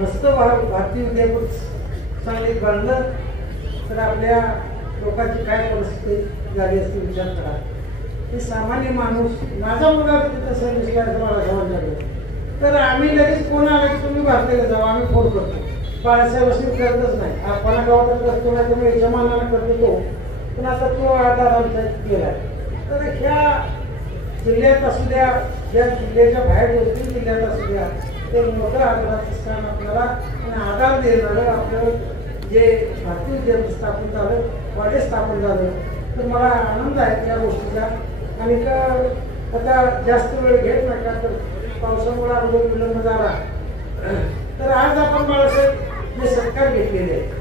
मस्त भारतीय विद्यापीठ सांगलीत बांधलं तर आपल्या लोकांची काय परिस्थिती झाली असते विचार करा. हे सामान्य माणूस माझा मुलगा तिथं सर्व्हिस करायचं मला जवळ झालं तर आम्ही लगेच फोन आला की तुम्ही भारतीला जाऊ, आम्ही फोन करतो. बाळासाहेब असं करतच नाही. आपण गावात करतो ना तुम्ही याच्या मानाला करतो तो, पण आता तो आधार आमचा गेलाय. तर ह्या जिल्ह्यात असू द्या, ज्या जिल्ह्याच्या बाहेर 2-3 जिल्ह्यात असू द्या, ते मोठं आधाराचं स्थान आपल्याला आणि आधार देणारं आपलं जे भारतीय विद्यापीठ स्थापन झालं, कॉलेज स्थापन झालं, तर मला आनंद आहे त्या गोष्टीचा. आणि आता जास्त वेळ घेत नाही का तर पावसामुळे अगोदर विलंब झाला. तर आज आपण बाळासाहेब जे सत्कार घेतलेले आहे,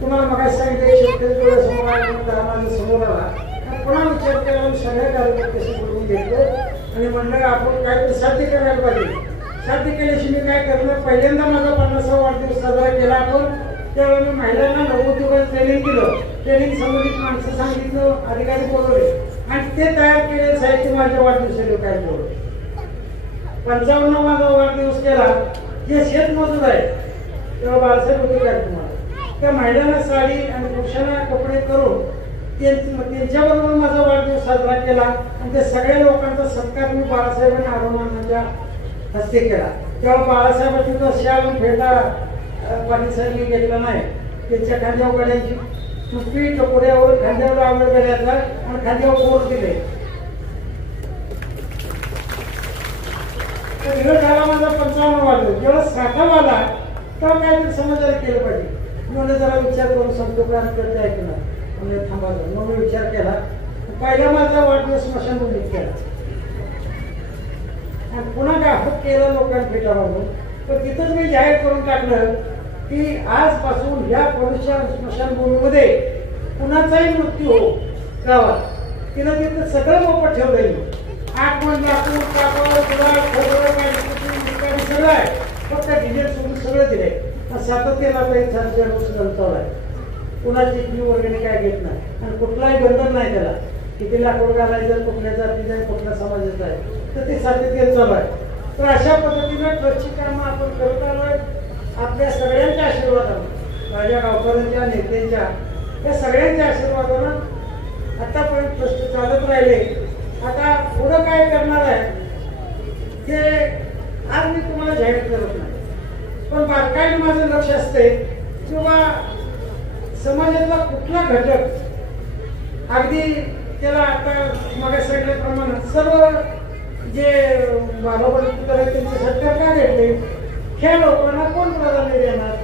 तुम्हाला मग सांगितलं शेतकरी डोळ्यासमोर आला, माझ्या समोर आला, पुन्हा विचार केला, सगळ्या कार्यकर्त्याशी बोलून घेतलं आणि म्हणलं आपण काय साध्य करायला पाहिजे. साध्य केल्याशी मी काय करणार, पहिल्यांदा माझा 50वा वाढदिवस साजरा केला आपण त्यावेळी मी महिलांना नवोद्योगात ट्रेनिंग केलं. ट्रेनिंग संबंधित माणसं सांगितलं, अधिकारी बोलवले आणि ते तयार केलेलं साहित्य माझ्या वाढदिवसाला काय बोलवलं. 55 माझा वाढदिवस केला. जे शेतमजूर आहे तेव्हा बाळासाहेब होते कार्यक्रमाला, त्या महिलांना साडी आणि पुरुषांना कपडे करून त्यांच्याबरोबर माझा वाढदिवस साजरा केला आणि त्या सगळ्या लोकांचा सत्कार मी बाळासाहेबांनी आरोग्यांच्या हस्ते केला. तेव्हा बाळासाहेबांची तो शाल फेटा पाणीसाहेब मी घेतला नाही. त्यांच्या खांद्यावर गड्यांची टोपी टकोऱ्यावर खांद्यावर आवड गड्याचा आणि खांद्यावर बोर दिले. झाला माझा 55 वाढलो. जेव्हा 60 आला तेव्हा काहीतरी समाजाला केलं पाहिजे. म्हणून जरा विचार करून सांगतो का करते ऐकणार म्हणजे थांबायचं. मग मी विचार केला. पहिला माझा वाढदिवस स्मशानभूमीत केला आणि पुन्हा गाफत केलं लोकांनी फेटा मारून. पण तिथंच मी जाहीर करून टाकलं की आजपासून ह्या परुषा स्मशानभूमीमध्ये कुणाचाही मृत्यू हो गावात तिनं तिथं सगळं मोफत ठेवलंय. 8 मन लाकूड कापड कुडाळ खोबरं काय सगळं आहे. फक्त डिझेल सोडून सगळं दिलंय. सातत्याला चालू आहे. कुणाची फी वगैरे काय घेत नाही आणि कुठलाही बंधन नाही त्याला. किती लाकूड घालायचं, कुठल्या जातीचं आहे, कुठल्या समाजाचं आहे, तर ते सातत्याने चालू आहे. तर अशा पद्धतीनं ट्रस्टची कामं आपण करत आलोय. आपल्या सगळ्यांच्या आशीर्वादानं, माझ्या गावकऱ्यांच्या नेत्यांच्या या सगळ्यांच्या आशीर्वादानं आतापर्यंत ट्रस्ट चालत राहिले. आता पुढं काय करणार आहे ते आज मी तुम्हाला जाहीर करत नाही. पण बारकाईने माझं लक्ष असते किंवा समाजातला कुठला घटक अगदी त्याला आता मग सांगितल्याप्रमाणे सर्व जे बाबापर्यंत त्यांचे सरकार काय घेतले, ह्या लोकांना कोण प्राधान्य देणार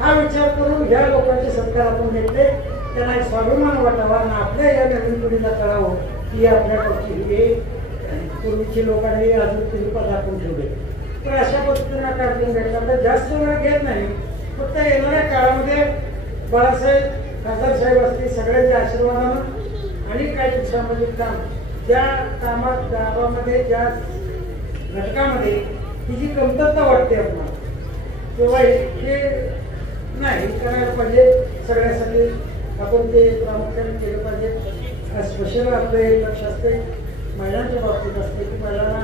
हा विचार करून ह्या लोकांचे सत्कार आपण घेतले. त्यांना एक स्वाभिमान वाटावा आणि आपल्या या नवीन पिढीला कळावं की आपल्याकडची हे पूर्वीचे लोकांनी अजून तिरुपत राखून ठेवले. तर अशा पद्धतीने कार्यक्रम घ्यायचा. जास्त वेळ घेत नाही. फक्त येणाऱ्या काळामध्ये बाळासाहेब खासदार साहेब असतील सगळ्यांच्या आशीर्वादानं आणि काही सामाजिक काम ज्या कामात गावामध्ये ज्या घटकामध्ये ही जी कमतरता वाटते आपल्याला तेव्हा हे नाही करायला पाहिजे. सगळ्यासाठी आपण ते प्रामुख्याने केलं पाहिजे. स्पेशल आपलं एक लक्ष असते महिलांच्या बाबतीत असते की महिलांना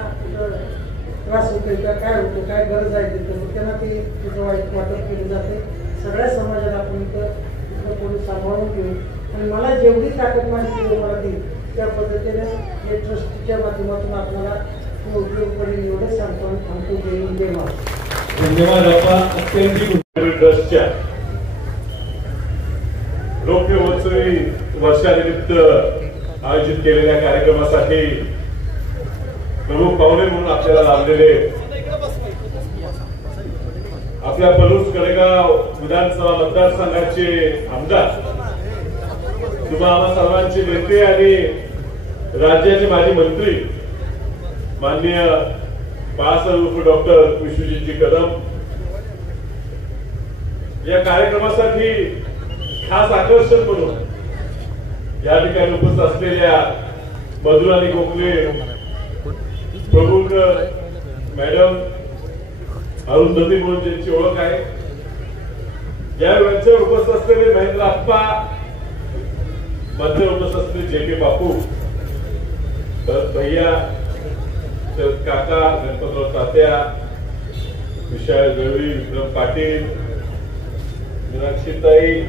त्रास होतो का, काय होतो, काय गरज आहे तिथं त्यांना ते तिथं वाटप केलं जाते. सगळ्या समाजाला आपण इथं पुढे सांभाळून घेऊ आणि मला जेवढी ताकद माझी मला देईल त्या पद्धतीने हे ट्रस्टच्या माध्यमातून आपल्याला उपयोग पडेल एवढंच सांगतो आणि थांबतो. जय महाराज. धन्यवाद बाप्पा. अत्यंत ट्रस्टच्या रौप्य महोत्सवी वर्षानिमित्त आयोजित केलेल्या कार्यक्रमासाठी प्रमुख पाहुणे म्हणून आपल्याला लाभलेले आपल्या पलूस कडेगाव विधानसभा मतदारसंघाचे आमदार तुम्हा आम्हा सर्वांचे नेते आणि राज्याचे माजी मंत्री माननीय बाळासाहेब डॉक्टर विश्वजितजी कदम या कार्यक्रमासाठी खास आकर्षण म्हणून या ठिकाणी उपस्थित असलेल्या मधुराणी गोखले प्रमुख मॅडम अरुंधती म्हणून ज्यांची ओळख आहे, या वेळेच्या उपस्थित असलेले महेंद्र आप्पा, मध्य उपस्थित असलेले जे के बापू, भरत भैया, शरद काका, गणपतराव तात्या, विशाल गवळी, विक्रम पाटील, मीनाक्षीताई,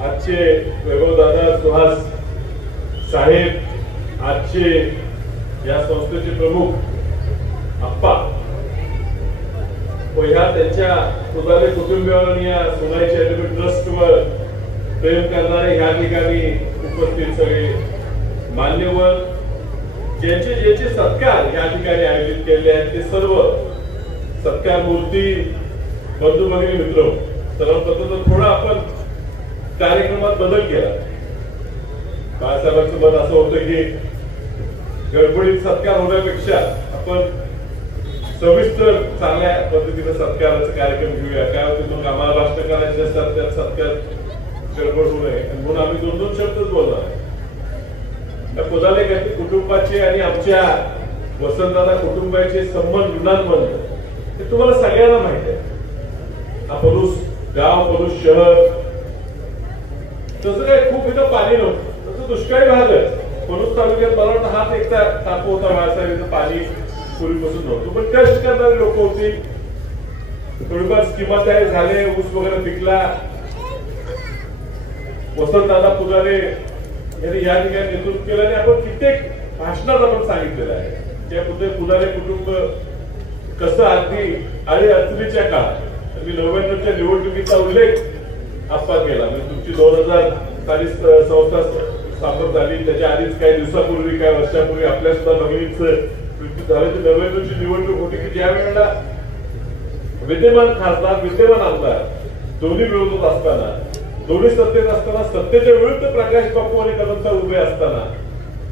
आजचे वैभव दादा, सुहास साहेब, आजचे या संस्थेचे प्रमुख आप्पा व ह्या त्यांच्या पुजारी कुटुंबियांनी या सोनाई चॅरिटेबल ट्रस्टवर प्रेम करणारे ह्या ठिकाणी उपस्थित सगळे मान्यवर ज्यांचे ज्याचे सत्कार या ठिकाणी आयोजित केले आहेत ते सर्व सत्कार मूर्ती, बंधू भगिनी, मित्र, सर्वप्रथम थोडा आपण कार्यक्रमात बदल केला. बाळासाहेबांचं मत असं होतं की गडबडीत सत्कार होण्यापेक्षा आपण सविस्तर चांगल्या पद्धतीने सत्काराचा कार्यक्रम घेऊया. काय होते मग आम्हाला भाषण करायचे असतात त्यात सत्कार गडबड होऊ नये म्हणून आम्ही 2-2 शब्दच बोलणार आहे. त्या कोदाले कुटुंबाचे आणि आमच्या वसंतदादा कुटुंबाचे संबंध ऋणांबंध हे तुम्हाला सगळ्यांना माहिती आहे. हा पलूस गाव म्हणून शहर तसं काय खूप इथं पाणी नव्हतं, तसं दुष्काळी भागच. पलूस तालुक्यात मला वाटतं हाच एकदा टाकू होता बाळासाहेब, इथं पाणी पूर्वीपासून नव्हतं, पण कष्ट करणारी लोक होती. थोडीफार स्कीमा तयार झाले, ऊस वगैरे पिकला. वसंतदादा पुजारे यांनी या ठिकाणी नेतृत्व केलं आणि आपण कित्येक भाषणात आपण सांगितलेलं आहे त्या पुजारे कुटुंब कसं अगदी आणि अडचणीच्या काळात मी 99च्या निवडणुकीचा उल्लेख आप्पा केला. म्हणजे तुमची 2000 साली संस्था स्थापन झाली, त्याच्या आधीच काही दिवसापूर्वी काही वर्षापूर्वी आपल्या सुद्धा बहिणीचं मृत्यू झालं. 99ची निवडणूक होती की ज्या वेळेला विद्यमान खासदार विद्यमान आमदार दोन्ही विरोधात असताना, दोन्ही सत्तेत असताना, सत्तेच्या विरुद्ध प्रकाश बापू आणि कदम साहेब उभे असताना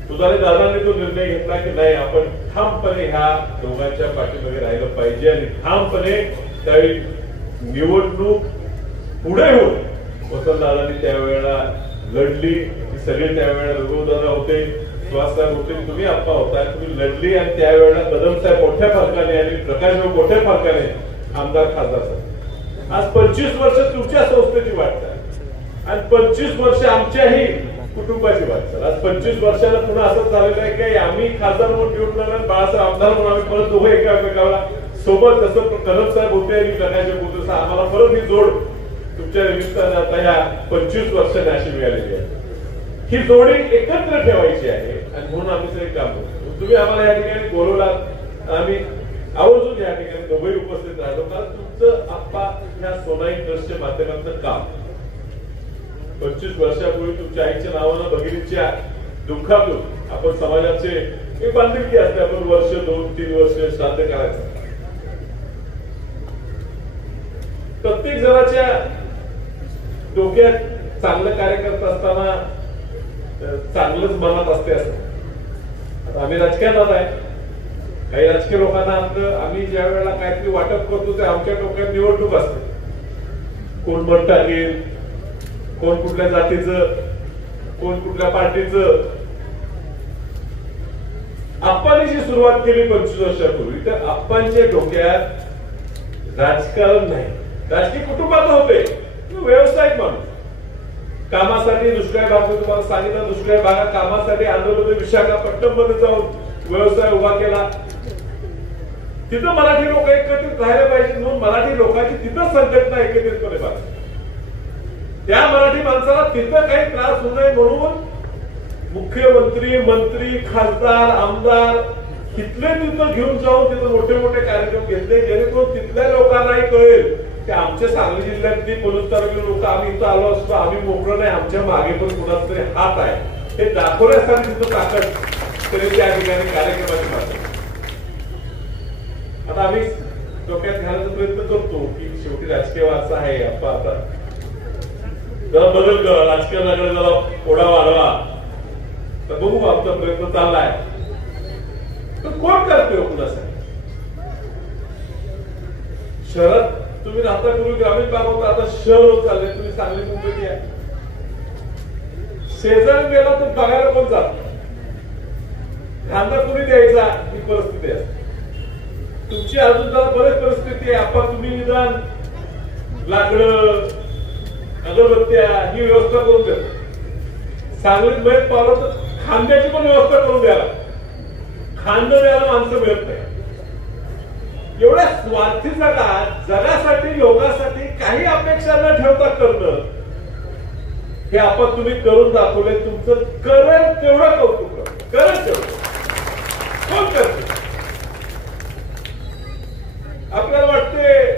पुजारी दादांनी तो निर्णय घेतला की नाही, आपण ठामपणे ह्या दोघांच्या पाठीमागे राहिलं पाहिजे आणि ठामपणे त्यावेळी निवडणूक पुढे होऊन वसंतदादांनी त्यावेळेला लढली. सगळे त्यावेळेला रघुदादा होते, सुहास साहेब होते, तुम्ही आप्पा होता, तुम्ही लढली आणि त्यावेळेला कदम साहेब मोठ्या फरकाने आणि प्रकाश भाऊ मोठ्या फरकाने आमदार खासदार झाले. आज 25 वर्ष तुमच्या संस्थेची वाटचाल आणि 25 वर्ष आमच्याही कुटुंबाची वाटचाल. आज 25 वर्षाला पुन्हा असं झालेलं आहे की आम्ही खासदार म्हणून निवडून आलो, बाळासाहेब आमदार म्हणून आम्ही परत दोघे एकामेकाला सोबत जसं कदम साहेब होते आणि प्रकाश भाऊ होते, आम्हाला परत ही जोड तुमच्या निमित्ताने आता ह्या 25 वर्षाने अशी मिळालेली आहे. ही जोडी एकत्र ठेवायची आहे आणि म्हणून आम्ही सगळे काम करतो. तुम्ही आम्हाला या ठिकाणी बोलवलात, आम्ही आवर्जून या ठिकाणी दोघेही उपस्थित राहिलो, कारण तुमचं आप्पा ह्या सोनाई ट्रस्टच्या माध्यमातून काम 25 वर्षापूर्वी तुमच्या आईच्या नावानं भगिनीच्या दुःखातून आपण समाजाचे एक बांधिलकी असते, आपण वर्ष 2-3 वर्ष श्राद्ध करायचं. प्रत्येक जणाच्या डोक्यात चांगलं कार्य करत असताना चांगलंच मनात असते असं. आता आम्ही राजकारणात आहे, काही राजकीय लोकांना आम्ही ज्या वेळेला काहीतरी वाटप करतो ते आमच्या डोक्यात निवडणूक असते. कोण मत टाकेल, कोण कुठल्या जातीचं, कोण कुठल्या पार्टीचं. आप्पांनी जी सुरुवात केली 25 वर्षापूर्वी, तर आप्पांच्या डोक्यात राजकारण नाही, राजकीय कुटुंबात होते, व्यावसायिक माणूस. कामासाठी दुष्काळ भाग, मी तुम्हाला सांगितलं, दुष्काळ भागात कामासाठी आंध्रप्रदेश विशाखापट्टणम मध्ये जाऊन व्यवसाय उभा केला. तिथं मराठी लोक एकत्रित राहायला पाहिजे म्हणून मराठी लोकांची तिथं संघटना एकत्रितपणे बांधली. त्या मराठी माणसाला तिथं काही त्रास होऊ नये म्हणून मुख्यमंत्री, मंत्री, खासदार, आमदार तिथले तिथं घेऊन जाऊन तिथं मोठे मोठे कार्यक्रम घेतले, जेणेकरून तिथल्या लोकांनाही कळेल की आमच्या सांगली जिल्ह्यातली पलूस तालुक्यातील लोक आम्ही इथं आलो असतो, आम्ही मोकळं नाही, आमच्या मागे पण कुणाचा तरी हात आहे, हे दाखवण्यासाठी तिथं ताकद तरी त्या ठिकाणी कार्यक्रमाची माध्यम. आता आम्ही डोक्यात घालण्याचा प्रयत्न करतो की शेवटी राजकीय वारसा आहे, आपण आता जरा बदल करा, राजकारणाकडे जरा ओढा वाढवा, तर बघू आमचा प्रयत्न चाललाय. तर कोण करते हो कुणासाठी? शहरात तुम्ही राहता, पूर्वी ग्रामीण भाग होता, आता शहर होत चालले. तुम्ही सांगली मुंबईत या, शेजारी गेला तर बघायला कोण जात, धांदा कुणी द्यायचा ही परिस्थिती असते. तुमची अजून जरा बरेच परिस्थिती आहे. आपण तुम्ही निदान लाकडं, अगरबत्त्या ही व्यवस्था करून द्या. सांगलीत मयत पावलं तर खांद्याची पण व्यवस्था करून द्यायला, खांद द्यायला माणसं मिळत नाही. एवढ्या स्वार्थी जगात जगासाठी, योगासाठी काही अपेक्षा न ठेवता करणं, हे आपण तुम्ही करून दाखवले. तुमचं करेल तेवढं कौतुक करेल तेवढं कोण करते? आपल्याला वाटते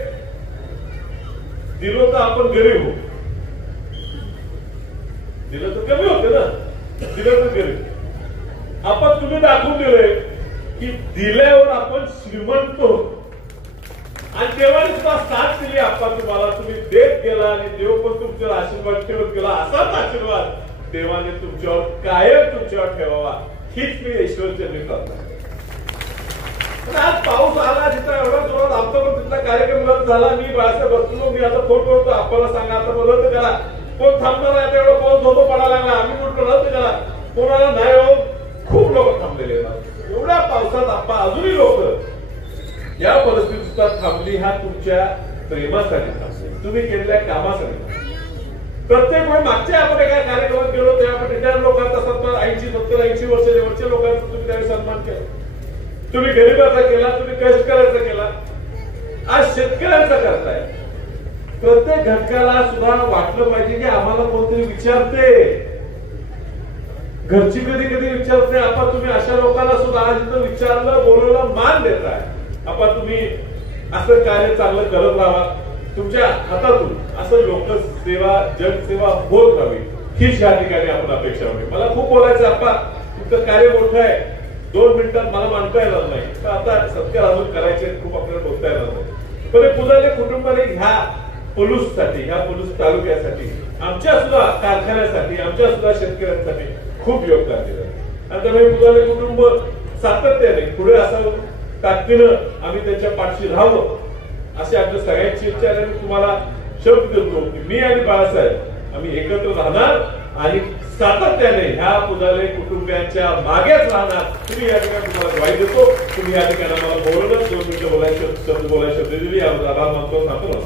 दिलो तर आपण गरीब होऊ, दिलं तर कमी होते ना, दिलं तर गरीब. आपण तुम्ही दाखवून दिले की दिल्यावर आपण श्रीमंत होतो आणि देवाने सुद्धा साथ दिली. आपण तुम्हाला तुम्ही देत गेला आणि देव पण तुमच्यावर आशीर्वाद ठेवत गेला. असाच आशीर्वाद देवाने तुमच्यावर कायम तुमच्यावर ठेवावा, हीच मी ईश्वरचरणी प्रार्थना. आज पाऊस आला तिथं एवढा जोरात, आमचा पण तिथला कार्यक्रम रद्द झाला. मी बाळासाहेब बसलो, मी आता फोन करतो, आपल्याला सांगा आता रद्द करा. कोण थांबणार आहे? एवढा पाऊस धोधो पडायला लागला, आम्ही म्हटलं रद्द करा. कोणाला नाही हो, खूप लोक थांबलेले. एवढ्या पावसात आपण अजूनही लोक या परिस्थितीत थांबली. हा तुमच्या प्रेमासाठी थांबले, तुम्ही केलेल्या कामासाठी. प्रत्येक वेळ मागच्या आपण एका कार्यक्रमात गेलो तेव्हा आपण रिटायर लोकांचा सन्मान 80-70-80 वर्षाचे लोकांचा तुम्ही त्यावेळी सन्मान केला. तुम्ही गरीबाचा केला, तुम्ही कष्टकऱ्याचा केला, आज शेतकऱ्यांचा करताय. प्रत्येक घटकाला सुद्धा वाटलं पाहिजे की आम्हाला कोणतरी विचारते, घरची कधी कधी विचारते. आपण तुम्ही अशा लोकांना सुद्धा आज इथं विचारलं, बोलवलं, मान देताय. आपण तुम्ही असं कार्य चांगलं करत राहा, तुमच्या हातातून असं लोकसेवा जनसेवा होत राहावी हीच या ठिकाणी आपण अपेक्षा होती. मला खूप बोलायचं आपण, तुमचं कार्य मोठं आहे, 2 मिनिटात मला मांडता येणार नाही, तर आता सत्कार अजून करायचे, खूप आपल्याला बोलता येणार नाही. पण पुजाले कुटुंबाने ह्या पलूससाठी, ह्या पलूस तालुक्यासाठी, आमच्या सुद्धा कारखान्यासाठी, आमच्या सुद्धा शेतकऱ्यांसाठी खूप योगदान दिलं. आणि त्यामुळे पुजाले कुटुंब सातत्याने पुढे असावं, ताकदीनं आम्ही त्यांच्या पाठशी राहावं अशी आमच्या सगळ्यांची इच्छा आहे. मी तुम्हाला शब्द देतो की मी आणि बाळासाहेब आम्ही एकत्र राहणार आणि सातत्याने ह्या पुजाले कुटुंबियांच्या मागेच राहणार. तुम्ही या ठिकाणी तुम्हाला ग्वाही देतो, तुम्ही या ठिकाणी आम्हाला बोलवलं, 2 मिनिटं बोलायचं शब्द बोलायचं दिली, याबद्दल आभार मानतो. सांगतो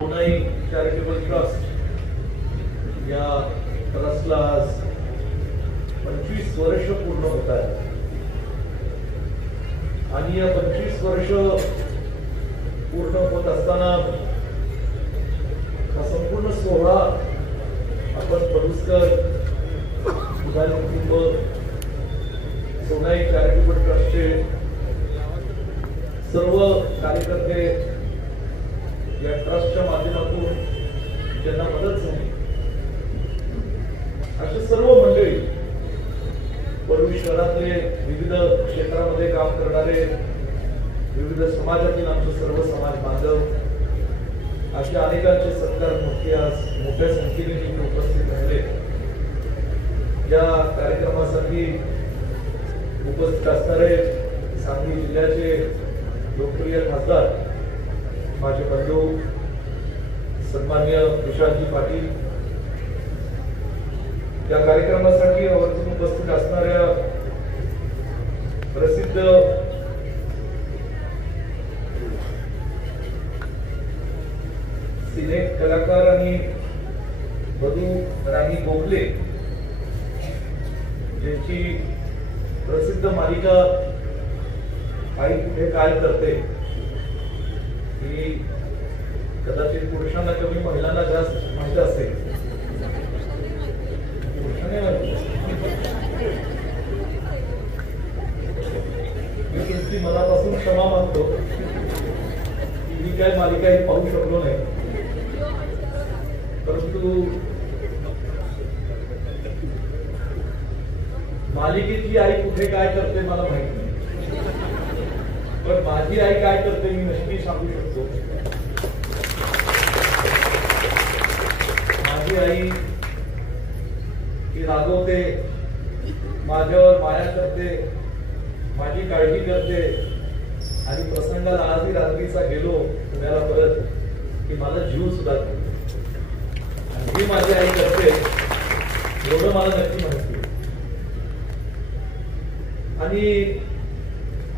पुनाई चॅरिटेबल ट्रस्ट या ट्रस्टला 25 वर्ष पूर्ण होत आहेत आणि या 25 वर्ष पूर्ण होत असताना हा संपूर्ण सोहळा आपण पलुसकर पुजारी कुटुंब सोनाई चॅरिटेबल ट्रस्टचे सर्व कार्यकर्ते या ट्रस्टच्या माध्यमातून ज्यांना मदत झाली अशी सर्व मंडळी, परळी शहरातले विविध क्षेत्रामध्ये काम करणारे, विविध समाजातील आमचे सर्व समाज बांधव, अशा अनेकांचे सत्कार मूर्ती आज मोठ्या संख्येने इथे उपस्थित राहिले. या कार्यक्रमासाठी उपस्थित असणारे सांगली जिल्ह्याचे लोकप्रिय खासदार माझे बंधू सन्मान्य विशालजी पाटील, या कार्यक्रमासाठी आवर्जून उपस्थित असणाऱ्या प्रसिद्ध सिने कलाकार आणि बधू राणी गोखले ज्यांची प्रसिद्ध मालिका आई कुठे काय करते ही कदाचित पुरुषांना कमी, महिलांना जास्त माहिती असेल. मी तुमची मनापासून क्षमा मागतो की मी काय मालिका ही पाहू शकलो नाही, परंतु मालिकेची आई कुठे काय करते मला माहित नाही, पण माझी आई काय करते मी नक्की सांगू शकतो. माझी आई ती रागवते, माझ्यावर माया करते, माझी काळजी करते आणि प्रसंगाला आजही रात्रीचा गेलो पुण्याला परत की माझा जीव सुद्धा आणि ही माझी आई करते एवढं मला नक्की माहिती. आणि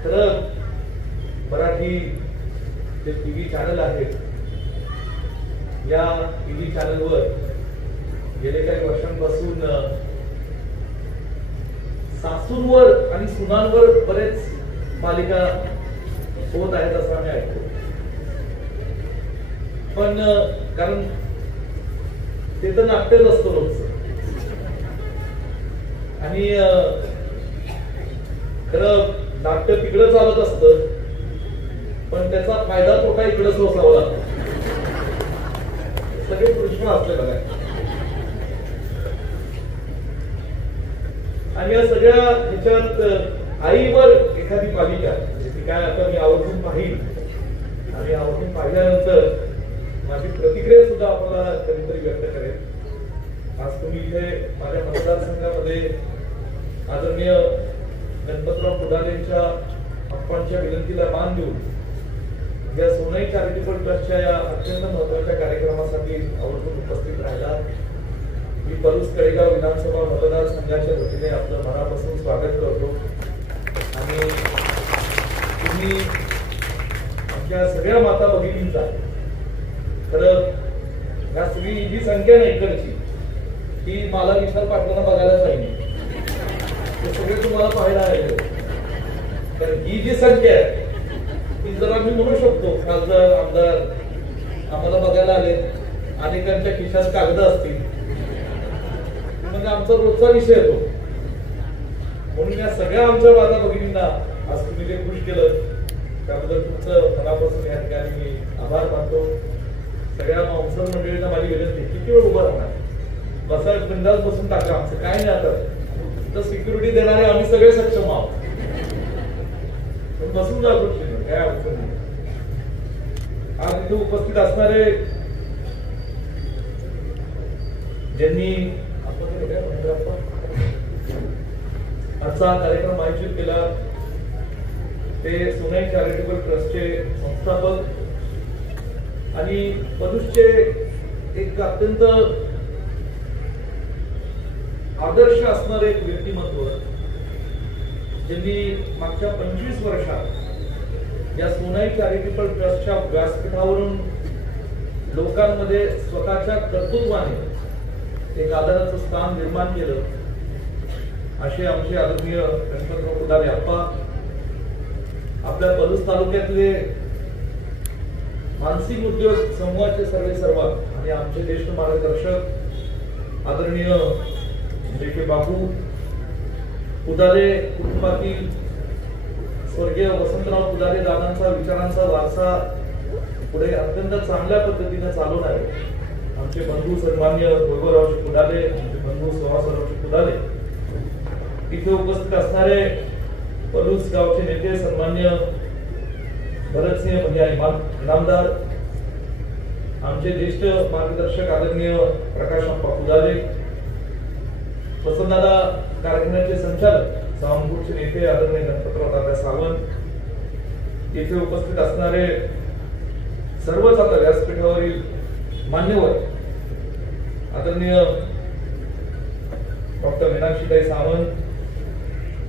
खरं मराठी जे टीव्ही चॅनल आहेत, या टीव्ही चॅनलवर गेले काही वर्षांपासून सासूंवर आणि सुनांवर बरेच मालिका होत आहेत असं आम्ही ऐकतो. पण कारण ते तर नाट्यच असतो रोजचं आणि खरं नाट्य तिकडं चालत असतं, पण त्याचा फायदा तोटा इकडंच सोसावा लागतो. सगळे प्रश्न असले बघा. आणि या सगळ्या ह्याच्यात आईवर एखादी मालिका ती काय आता मी आवर्जून पाहिल आणि आवर्जून पाहिल्यानंतर माझी प्रतिक्रिया सुद्धा आपल्याला कधीतरी व्यक्त करेल. आज तुम्ही इथे माझ्या मतदारसंघामध्ये आदरणीय गणपतराव पुढारेंच्या अप्पांच्या विनंतीला मान देऊन या सोनाई चॅरिटेबल ट्रस्टच्या या अत्यंत महत्वाच्या कार्यक्रमासाठी आवर्जून उपस्थित राहिला. मी पलूस कडेगाव विधानसभा मतदारसंघाच्या वतीने आपलं मनापासून स्वागत करतो आणि तुम्ही आमच्या सगळ्या माता भगिनींचा खरं या सगळी जी संख्या नाही इकडची ती मला विशाल पाटलांना बघायला पाहिजे, ते सगळे तुम्हाला पाहायला आले. तर ही जी संख्या आहे ती जरा मी म्हणू शकतो खासदार आमदार आम्हाला बघायला आले, अनेकांच्या खिशात कागद असतील, म्हणजे आमचा रोजचा विषय येतो. म्हणून या सगळ्या आमच्या माता भगिनींना आज तुम्ही जे खुश केलं त्याबद्दल तुमचं मनापासून या ठिकाणी मी आभार मानतो. सगळ्या माणसं मंडळींना माझी विनंती, किती वेळ उभा राहणार, बसा बिंदास बसून टाका, आमचं काय नाही. आता तर सिक्युरिटी देणारे आम्ही सगळे सक्षम आहोत, पण बसून जातो काय अडचण नाही. आज इथे उपस्थित असणारे ज्यांनी आजचा कार्यक्रम आयोजित केला ते सोनाई चॅरिटेबल ट्रस्टचे संस्थापक आणि पलूसचे एक अत्यंत आदर्श असणारे एक व्यक्तिमत्व, ज्यांनी मागच्या 25 वर्षात या सोनाई चॅरिटेबल ट्रस्टच्या व्यासपीठावरून लोकांमध्ये स्वतःच्या कर्तृत्वाने एक आदराचं स्थान निर्माण केलं, असे आमचे आदरणीय गणपतराव कुदाले अप्पा आपल्या पलूस तालुक्यातले मानसिक उद्योग समूहाचे सर्व आणि आमचे ज्येष्ठ मार्गदर्शक आदरणीय जे बाबू कुदाले कुटुंबातील स्वर्गीय वसंतराव कुदाले दादांचा विचारांचा वारसा पुढे अत्यंत चांगल्या पद्धतीने चालवणारे आमचे बंधू सन्मान्य वैभवरावजी कुदाले, आमचे बंधू सुहासरावजी कुदाले, इथे उपस्थित असणारे पलूस गावचे नेते सन्मान्य भरतसिंह भैया इनामदार, आमचे ज्येष्ठ मार्गदर्शक आदरणीय प्रकाशप्पा कुदाले, वसंतदादा कारखान्याचे संचालक सावंतपूरचे नेते आदरणीय गणपतराव दादा सावंत, येथे उपस्थित असणारे सर्वच आता व्यासपीठावरील मान्यवर आदरणीय डॉक्टर मीनाक्षीताई सावंत,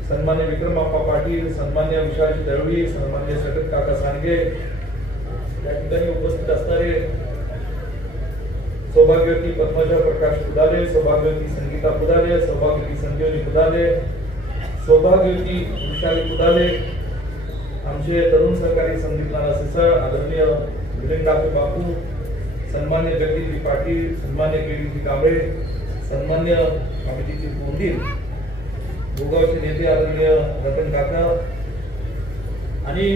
सन्मान्य विक्रमाप्पा पाटील, सन्मान्य विशालजी दळवी, सन्मान्य सगत काका सांडगे, या ठिकाणी उपस्थित असणारे सौभाग्यवती पद्मजा प्रकाश कुदाले, सौभाग्यवती संगीता कुदाले, सौभाग्यवती संजीवनी कुदाले, सौभाग्यवती विशाली कुदाले, आमचे तरुण सहकारी संदीप नाना सिसळ, आदरणीय विलिंदापे बापू, सन्मान्य जगदीशजी पाटील, सन्मान्य केडीजी कांबळे, सन्मान्य अभिजितजी कोंडील, भोगावचे नेते आदरणीय रतन काका, आणि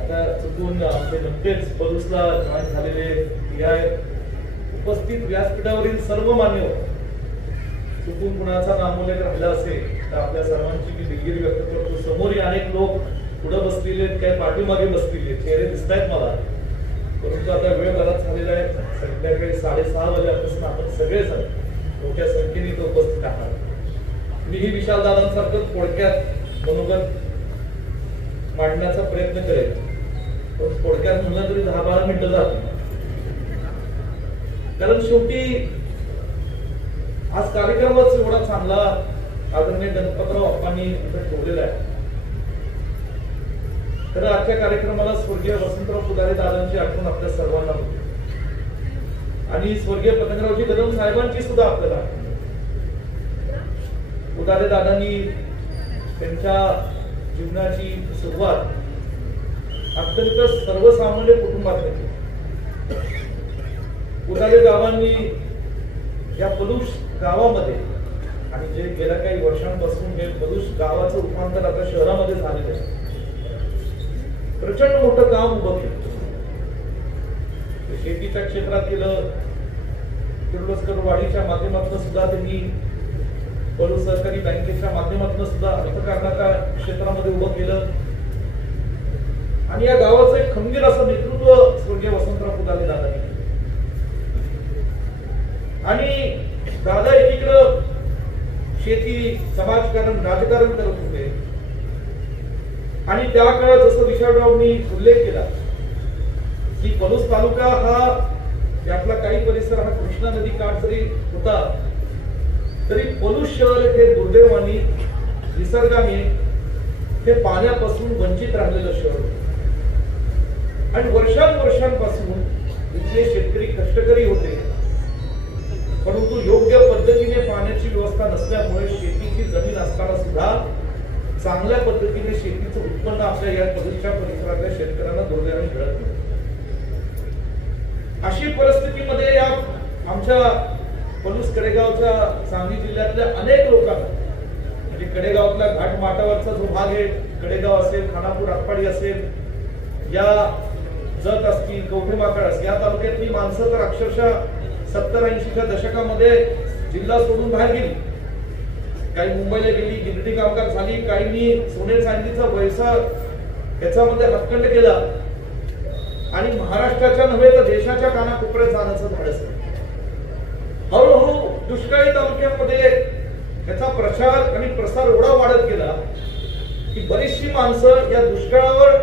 आता चुकून आमचे नुकतेच पलूसला जॉईन झालेले या उपस्थित व्यासपीठावरील सर्व मान्यवर, चुकून कुणाचा नामोल्लेख राहिला असेल तर आपल्या सर्वांची मी दिलगिरी व्यक्त करतो. समोरही अनेक लोक पुढे बसलेले आहेत, काही पाठीमागे बसलेले, चेहरे दिसत आहेत मला, परंतु आता वेळ बराच झालेला आहे. संध्याकाळी 6:30 वाजल्यापासून आपण सगळेजण मोठ्या संख्येने इथे उपस्थित आहात. मीही विशाल दादांसारखं थोडक्यात मनोगत मांडण्याचा प्रयत्न करेल, पण थोडक्यात म्हणलं तरी 10-12 मिनिटं जातील, कारण शेवटी आज कार्यक्रमच एवढा चांगला आदरणीय गणपतराव अप्पांनी इथे ठेवलेला आहे. तर आजच्या कार्यक्रमाला स्वर्गीय वसंतराव कुदाले दादांची आठवण आपल्या सर्वांना होती आणि स्वर्गीय पतंगरावजी कदम साहेबांची सुद्धा आपल्याला. कुदाले दादांनी त्यांच्या जीवनाची सुरुवात अत्यंत सर्वसामान्य कुटुंबात केली. कुदाले गावांनी या पलूस गावामध्ये आणि जे गेल्या काही वर्षांपासून हे पलूस गावाचं रूपांतर आता शहरामध्ये झालेलं आहे, प्रचंड मोठं काम उभं केलं. शेतीच्या क्षेत्रात केलं, किर्लोस्कर वाडीच्या माध्यमातून सुद्धा त्यांनी पलूस सहकारी बँकेच्या माध्यमातून सुद्धा अर्थकारणाच्या क्षेत्रामध्ये उभं केलं आणि या गावाचं एक खंबीर असं नेतृत्व स्वर्गीय वसंतराव कुदाले दादांनी. आणि दादा एकीकडं शेती, समाजकारण, राजकारण करत होते आणि त्या काळात जसं विशालरावनी उल्लेख केला की पलूस तालुका हा यातला काही परिसर हा कृष्णा नदी काठ जरी होता तरी पलूस शहर हे दुर्दैवाने निसर्गाने हे पाण्यापासून वंचित राहिलेलं शहर होतं आणि वर्षांपासून इथले शेतकरी कष्टकरी होते, परंतु योग्य पद्धतीने पाण्याची व्यवस्था नसल्यामुळे शेतीची जमीन असताना सुद्धा चांगल्या पद्धतीने शेतीचं उत्पन्न आपल्या या पदूरच्या परिसरातल्या शेतकऱ्यांना दुर्दैवाने मिळत नाही. अशी परिस्थितीमध्ये या आमच्या पलूस कडेगावच्या सांगली जिल्ह्यातल्या अनेक लोकांना, म्हणजे कडेगावातल्या घाट माटावरचा जो भाग आहे, कडेगाव असेल, खानापूर, आटपाडी असेल, या जत असतील, कवठेमाकड असतील, या तालुक्यातली माणसं तर अक्षरशः 70-80च्या दशकामध्ये जिल्हा सोडून बाहेर गेली. काही मुंबईला गेली, गिरणी कामगार झाली, काहींनी सोने चांदीचा व्यवसाय याच्यामध्ये हातखंड केला आणि महाराष्ट्राच्या नव्हे तर देशाच्या कानाकोपऱ्यात जाण्याचं धाडस केलं. हळूहळू दुष्काळी तालुक्यामध्ये त्याचा प्रचार आणि प्रसार एवढा वाढत गेला की बरीचशी माणसं या दुष्काळावर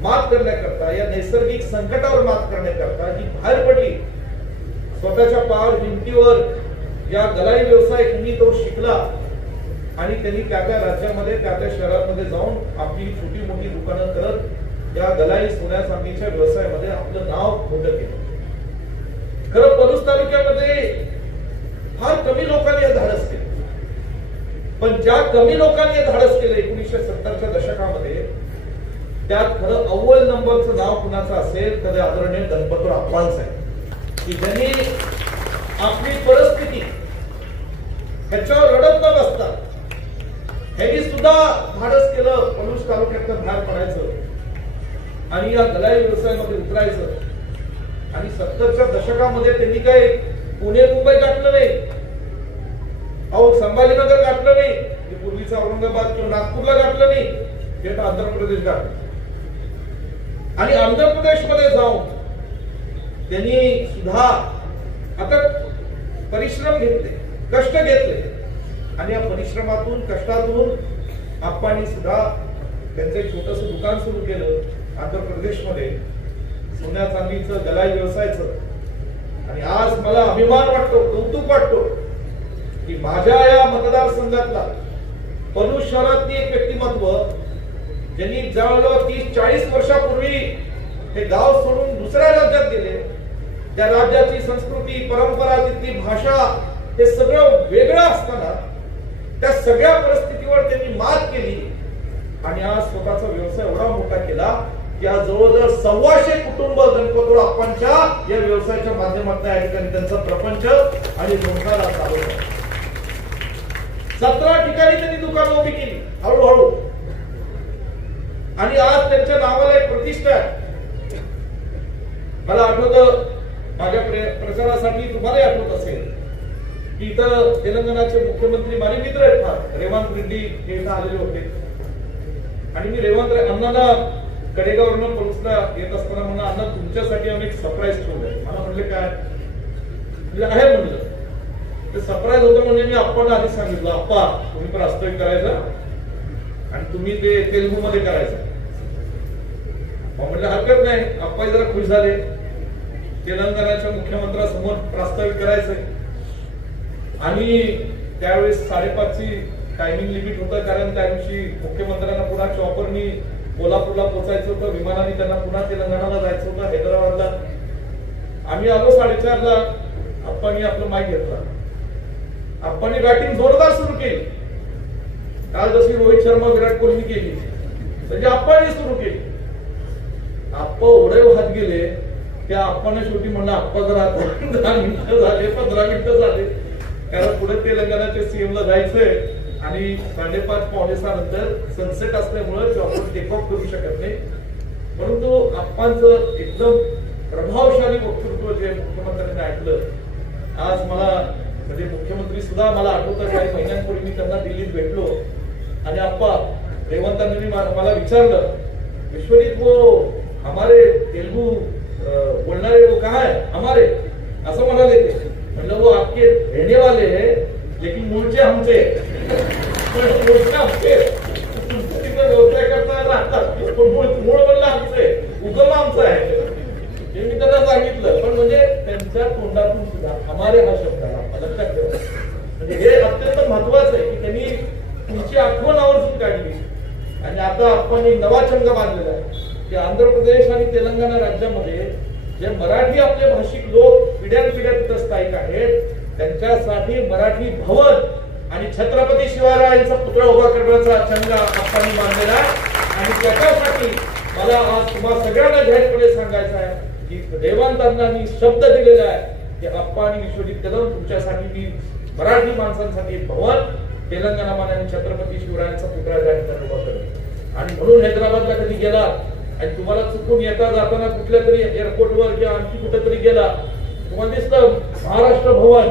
मात करण्याकरता, या नैसर्गिक संकटावर मात करण्याकरता ही बाहेर पडली. स्वतःच्या पायावर हिमतीवर या गलाई व्यवसाय कुणी तो शिकला आणि त्यांनी त्या राज्यामध्ये, त्या शहरांमध्ये जाऊन आपली छोटी मोठी दुकानं करत या गलाई सोन्या चांदीच्या व्यवसायामध्ये आपलं नाव मोठं केलं. खरं पलूस तालुक्यामध्ये फार कमी लोकांनी हे धाडस केलं, पण ज्या कमी लोकांनी हे धाडस केलं 1970च्या दशकामध्ये, त्यात खरं अव्वल नंबरचं नाव कुणाचं असेल तर आदरणीय गणपतराव अप्पांचं आहे, की ज्यांनी आपली परिस्थिती ह्याच्यावर रडत न बसता ह्यांनी सुद्धा धाडस केलं पलूस तालुक्यातनं बाहेर पडायचं आणि या गलाई व्यवसायामध्ये उतरायचं. आणि 70च्या दशकामध्ये त्यांनी काही पुणे मुंबई गाठलं नाही, अहो संभाजीनगर गाठलं नाही, पूर्वीचा औरंगाबाद किंवा नागपूरला गाठलं नाही, ते तर आंध्र प्रदेश गाठलं. आणि आंध्र प्रदेशमध्ये जाऊन त्यांनी सुद्धा आता परिश्रम घेतले, कष्ट घेतले आणि या परिश्रमातून, कष्टातून आप्पांनी सुद्धा त्यांचं एक छोटंसं दुकान सुरू केलं आंध्र प्रदेशमध्ये, सोन्या चांदीचं, गलाई व्यवसायाचं. आणि आज मला अभिमान वाटतो, कौतुक वाटतो की माझ्या या मतदारसंघातला पलूस शहरातली एक व्यक्तिमत्व ज्यांनी जवळजवळ 30-40 वर्षापूर्वी हे गाव सोडून दुसऱ्या राज्यात गेले, त्या राज्याची संस्कृती, परंपरा, तिथली भाषा हे सगळं वेगळं असताना त्या सगळ्या परिस्थितीवर त्यांनी मात केली आणि आज स्वतःचा व्यवसाय एवढा मोठा केला की आज जवळजवळ 125 कुटुंब गणपतराव अप्पांच्या या व्यवसायाच्या माध्यमातून या ठिकाणी त्यांचा प्रपंच आणि संसार चालवला. 17 ठिकाणी त्यांनी दुकानं उभी केली हळूहळू आणि आज त्यांच्या नावाला एक प्रतिष्ठा आहे. मला आठवतं माझ्या प्रचारासाठी तुम्हालाही आठवत असेल की इथं तेलंगणाचे मुख्यमंत्री माझे मित्र आहेत फार, रेवंत रेड्डी हे इथं आलेले होते आणि मी रेवंत अण्णांना कडेगाववरून पलूसला येत असताना म्हणलं, अण्णा तुमच्यासाठी आम्ही एक सरप्राईज ठेवलंय. मला म्हणले काय आहे म्हणलं. ते सरप्राईज होतं म्हणजे मी आप्पांना आधी सांगितलं, आप्पा तुम्ही पण वास्तविक करायचं आणि तुम्ही ते तेलुगू मध्ये करायचं. म्हटलं हरकत नाही. आप्पा जरा खुश झाले. तेलंगणाच्या मुख्यमंत्र्यासमोर प्रास्ताविक करायचंय आणि त्यावेळेस 5:30ची टायमिंग लिमिट होतं, कारण त्या दिवशी मुख्यमंत्र्यांना पुन्हा चॉपरनी कोल्हापूरला पोहोचायचं होतं, विमानाने त्यांना पुन्हा तेलंगणाला जायचं होतं, हैदराबादला. आम्ही आलो 4:30ला. आप्पांनी आपलं माईक घेतला. आप्पांनी बॅटिंग जोरदार सुरू केली. काल जशी रोहित शर्मा, विराट कोहली केली म्हणजे आप्पांनी सुरू केली. आप्पा ओढे वाहत गेले. त्या आप्पांना शेवटी म्हणलं, आप्पा जरा 10 मिनिटं झाले, 15 मिनिटं झाले, कारण पुढे तेलंगणाच्या सीएमला जायचंय आणि 5:30-5:45 नंतर सनसेट असल्यामुळे चॉपर टेक ऑफ करू शकत नाही. परंतु आप्पांचं एकदम प्रभावशाली वक्तृत्व जे मुख्यमंत्र्यांनी ऐकलं, आज मला म्हणजे मुख्यमंत्री सुद्धा मला आठवतं काही महिन्यांपूर्वी मी त्यांना दिल्लीत भेटलो आणि आप्पा रेवंतांनी मला विचारलं, विश्वजीत वो हमारे तेलुगू बोलणारे वो कहाँ है हमारे, असं म्हणाले ते. मतलब वो आपके रहने वाले हैं लेकिन मूळचे आमचे, व्यवसाय करता राहतात, मूळ म्हणलं आमचे, उगम आमचा आहे हे मी त्यांना सांगितलं. पण म्हणजे त्यांच्या तोंडातून सुद्धा हमारे हा शब्द आला, लक्षात ठेवा. म्हणजे हे अत्यंत महत्वाचं आहे की त्यांनी तुमची आठवण आवर्जून काढली. आणि आता आपण एक नवा छंद बांधलेला आहे की आंध्र प्रदेश आणि तेलंगणा राज्यामध्ये जे मराठी आपले भाषिक लोक पिढ्यानपिढ्या तिथं स्थायिक आहेत त्यांच्यासाठी मराठी भवन आणि छत्रपती शिवरायांचा पुतळा उभा करण्याचा चंग आपण मानलेला आहे आणि त्याच्यासाठी मला आज तुम्हाला सगळ्यांना जाहीरपणे सांगायचं आहे की देवांतांनी शब्द दिलेला आहे की अप्पा आणि विश्वजित कदम तुमच्यासाठी मी मराठी माणसांसाठी भवन तेलंगणा आणि छत्रपती शिवरायांचा पुतळा जाहीर उभा करेल आणि म्हणून हैदराबादला कधी गेला आणि तुम्हाला चुकून येता जाताना कुठल्या तरी एअरपोर्टवर किंवा आणखी कुठेतरी गेला तुम्हाला दिसतं महाराष्ट्र भवन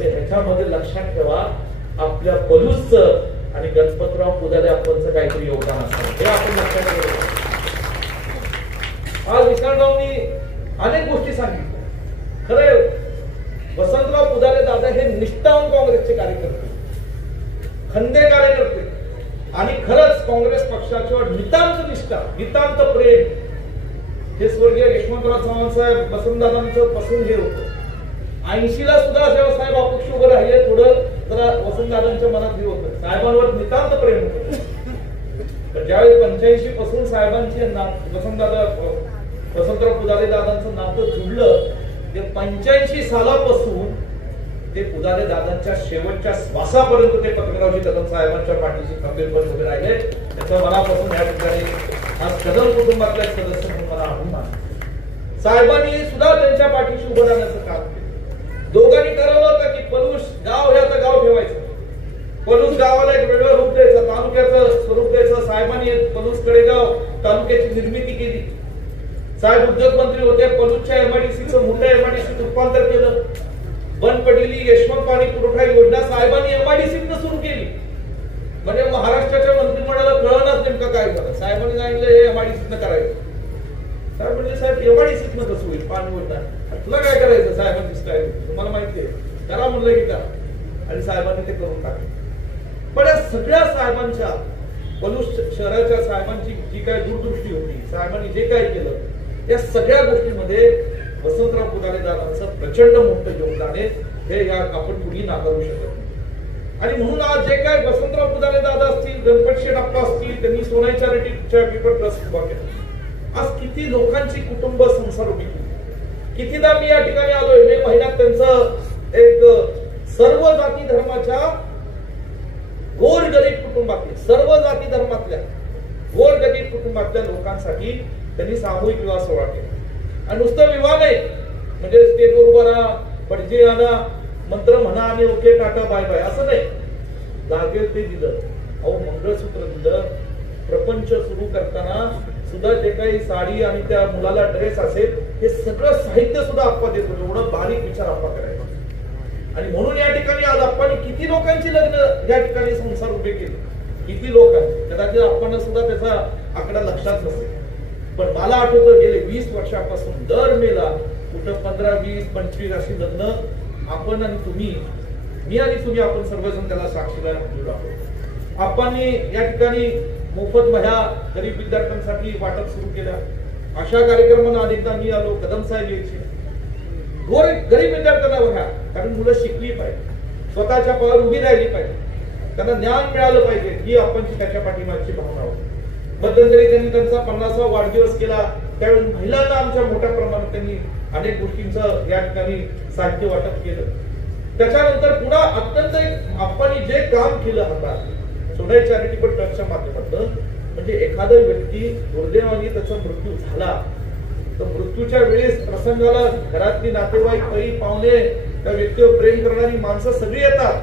ह्याच्यामध्ये लक्षात ठेवा आपल्या पलूसचं आणि गणपतराव पुदाले आपणचं काहीतरी योगदान असतं हे आपण लक्षात ठेवलं. आज विसरणांनी अनेक गोष्टी सांगितल्या. खरे वसंतराव पुदाले दादा हे निष्ठावंत काँग्रेसचे कार्यकर्ते खंदे कार्यकर्ते आणि खरंच काँग्रेस पक्षाच्यावर नितांत निष्ठा नितांत प्रेम हे स्वर्गीय यशवंतराव चव्हाण साहेब वसंतदादांचं पासून हे होतं. 80ला सुद्धा जेव्हा साहेब अपक्ष उभे राहिले थोडं जरा वसंतदादांच्या मनात हे होतं साहेबांवर नितांत प्रेम होतं. तर ज्यावेळी 85 पासून साहेबांचे वसंतराव पुदाले दादांचं नातं जुळलं ते 85 सालापासून ते पुदाले दादांच्या शेवटच्या श्वासापर्यंत ते पत्ररावजी कदम साहेबांच्या पाठीशी खंबीरपणे उभे राहिले. त्याच्या मनापासून या ठिकाणी आज कदम कुटुंबातल्या सदस्य म्हणून मला अभिमान. साहेबांनी सुद्धा त्यांच्या पाठीशी उभं राहण्याचं काम केलं. दोघांनी ठरवलं होतं की पलूस गाव हे आता गाव ठेवायचं. पलूस गावाला एक वेगळं रूप द्यायचं तालुक्याचं स्वरूप द्यायचं. साहेबांनी पलूस कडेगाव तालुक्याची निर्मिती केली. साहेब उद्योग मंत्री होते. पलूसच्या एमआयडीसीचं मोठ्या एमआयडीसीत रूपांतर केलं. बंद पडलेली यशवंत पाणी पुरवठा योजना साहेबांनी एमआयडीसीतनं सुरू केली. म्हणजे महाराष्ट्राच्या मंत्रिमंडळाला कळणारच नेमकं काय झालं. साहेबांनी सांगितलं हे एमआयडीसीतनं करायचं. साहेब म्हणजे साहेब एमआयडीसीतनं कसं होईल पाणी योजना तुला काय करायचं साहेबांची स्टाईल तुम्हाला माहिती आहे करा म्हणलं की का आणि साहेबांनी ते करून टाकलं. पण या सगळ्या साहेबांच्या पलूस शहराच्या साहेबांची जी काय दूरदृष्टी होती साहेबांनी जे काय केलं या सगळ्या गोष्टींमध्ये वसंतराव पुदाले दादांचं प्रचंड मोठं योगदान आहे हे या आपण कुणी नाकारू शकत नाही. आणि म्हणून आज जे काय वसंतराव पुदाले दादा असतील गणपत शेठ अप्पा असतील त्यांनी सोनाई चॅरिटेबल ट्रस्ट उभा केला. आज किती लोकांची कुटुंब संसार उभी केली. कितीदा मी या ठिकाणी आलोय मे महिन्यात त्यांचं एक सर्व जाती धर्माच्या गोर गरीब कुटुंबातील सर्व जाती धर्मातल्या गोर गरीब कुटुंबातल्या लोकांसाठी त्यांनी सामूहिक विवाह सोहळा केला. आणि नुसतं विवाह नाही म्हणजे स्टेजवर उभा राहा पडजे आणा मंत्र म्हणा आणि ओके टाटा बाय बाय असं नाही. लागेल ते दिलं. अहो मंगळसूत्र दिलं. प्रपंच सुरू करताना सुद्धा जे काही साडी आणि त्या मुलाला ड्रेस असेल हे सगळं साहित्य सुद्धा आप्पा देतो. एवढं बारीक विचार आप्पा करायचा. आणि म्हणून या ठिकाणी आज आप्पांनी किती लोकांची लग्न या ठिकाणी संसार उभे केले किती लोकांचे कदाचित आपण सुद्धा त्याचा आकडा लक्षात नसेल. पण मला आठवतं गेले 20 वर्षापासून दर मेला कुठं 15, 20, 25 अशी लग्न आपण आणि तुम्ही मी आणि तुम्ही आपण सर्वजण त्याला साक्षीला जुळलो आहोत. आप्पांनी या ठिकाणी मोफत वह्या गरीब विद्यार्थ्यांसाठी वाटप सुरू केल्या. अशा कार्यक्रमांना अनेकदा मी आलो कदम साहेब यायचे. गरीब विद्यार्थ्यांना वह्या कारण मुलं शिकली पाहिजे स्वतःच्या पायावर उभी राहिली पाहिजे त्यांना ज्ञान मिळालं पाहिजे ही आपण त्याच्या पाठीमागची भावना होती. मध्यंतरी त्यांनी त्यांचा 50वा वाढदिवस केला त्यावेळी महिलांना आमच्या मोठ्या प्रमाणात त्यांनी अनेक गोष्टींचं या ठिकाणी साहित्य वाटप केलं. त्याच्यानंतर पुन्हा अत्यंत आपण जे काम केलं आता सोनाई चॅरिटेबल ट्रस्टच्या माध्यमातून म्हणजे एखादा व्यक्ती दुर्दैवाने त्याचा मृत्यू झाला तर मृत्यूच्या वेळेस प्रसंगाला घरातली नातेवाईक काही पाहुणे त्या व्यक्तीवर प्रेम करणारी माणसं सगळी येतात.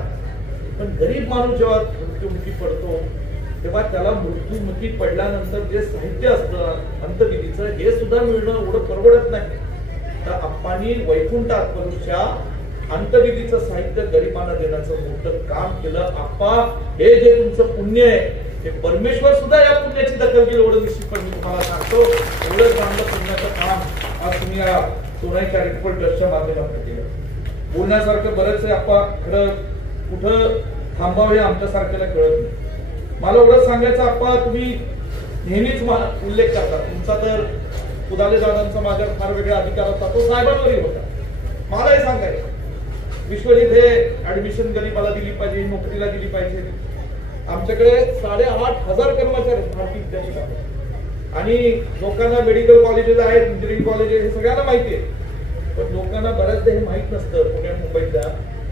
पण गरीब माणूस जेव्हा मृत्युमुखी पडतो तेव्हा त्याला मृत्युमुखी पडल्यानंतर जे साहित्य असतं अंत्यविधीचं हे सुद्धा मिळणं एवढं परवडत नाही. तर आप्पांनी वैकुंठात पलूसच्या अंत्यविधीचं साहित्य गरिबांना देण्याचं मोठं काम केलं. आप्पा हे जे तुमचं पुण्य आहे ते परमेश्वर सुद्धा या पुण्याची दखल घेईल एवढं निश्चितपणे मी तुम्हाला सांगतो. एवढं चांगलं पुण्याचं काम आज तुम्ही या सोनाई चॅरिटेबल ट्रस्टच्या माध्यमातून केलं. बोलण्यासारखं बरंच आप्पा खरं कुठं थांबावं हे आमच्यासारख्याला कळत नाही. मला एवढं सांगायचं आप्पा तुम्ही नेहमीच उल्लेख करता तुमचा तर पुदाले दादांचा माझ्यावर फार वेगळा अधिकार होता तो साहेबांवरही होता. मलाही सांगायचं विश्वजित हे ऍडमिशन गरीबाला दिली पाहिजे नोकरीला दिली पाहिजे. आमच्याकडे 8,500 कर्मचारी भारतीय विद्यापीठात आणि लोकांना मेडिकल कॉलेजेस आहेत, इंजिनिअरिंग कॉलेजेस हे सगळ्यांना माहिती आहे. पण लोकांना बऱ्याचदा हे माहित नसतं पुण्या मुंबईतल्या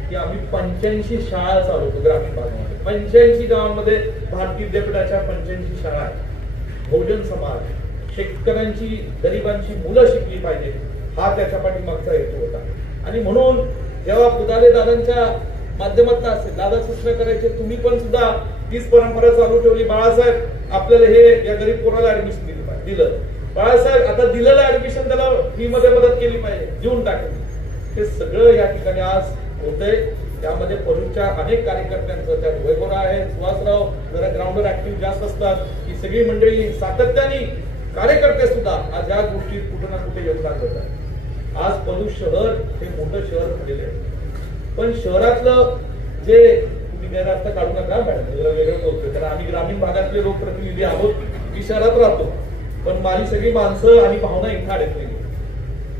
की आम्ही 85 शाळा चालवतो ग्रामीण भागामध्ये. 85 गावांमध्ये भारतीय विद्यापीठाच्या 85 शाळा आहेत. बहुजन समाज, शेतकऱ्यांची, गरिबांची मुलं शिकली पाहिजे हा त्याच्या पाठीमागचा हेतू होता. आणि म्हणून जेव्हा पुदाले दादांच्या माध्यमातून असेल, दादा सूचना करायचे, तुम्ही पण सुद्धा तीच परंपरा चालू ठेवली. बाळासाहेब आपल्याला हे या गरीब पोराला ऍडमिशन दिलं. बाळासाहेब आता दिलेलं ऍडमिशन त्याला फी मध्ये मदत केली पाहिजे, देऊन टाकली. हे सगळं या ठिकाणी आज होतंय. त्यामध्ये परूच्या अनेक कार्यकर्त्यांचं, त्यात वैभवराव आहे, सुहासराव जरा ग्राउंडवर ऍक्टिव्ह जास्त असतात, ही सगळी मंडळी सातत्याने कार्यकर्ते सुद्धा आज या गोष्टीत कुठे ना कुठे योगदान करतात. आज पलूस शहर हे मोठं शहर झालेलं आहे. पण शहरातलं जे तुम्ही गैरअर्थ काढू नका मॅडम, वेगळं बोलतोय, कारण आम्ही ग्रामीण भागातले लोकप्रतिनिधी आहोत, मी शहरात राहतो. पण माझी सगळी माणसं आणि भावना इथं अडकलेली.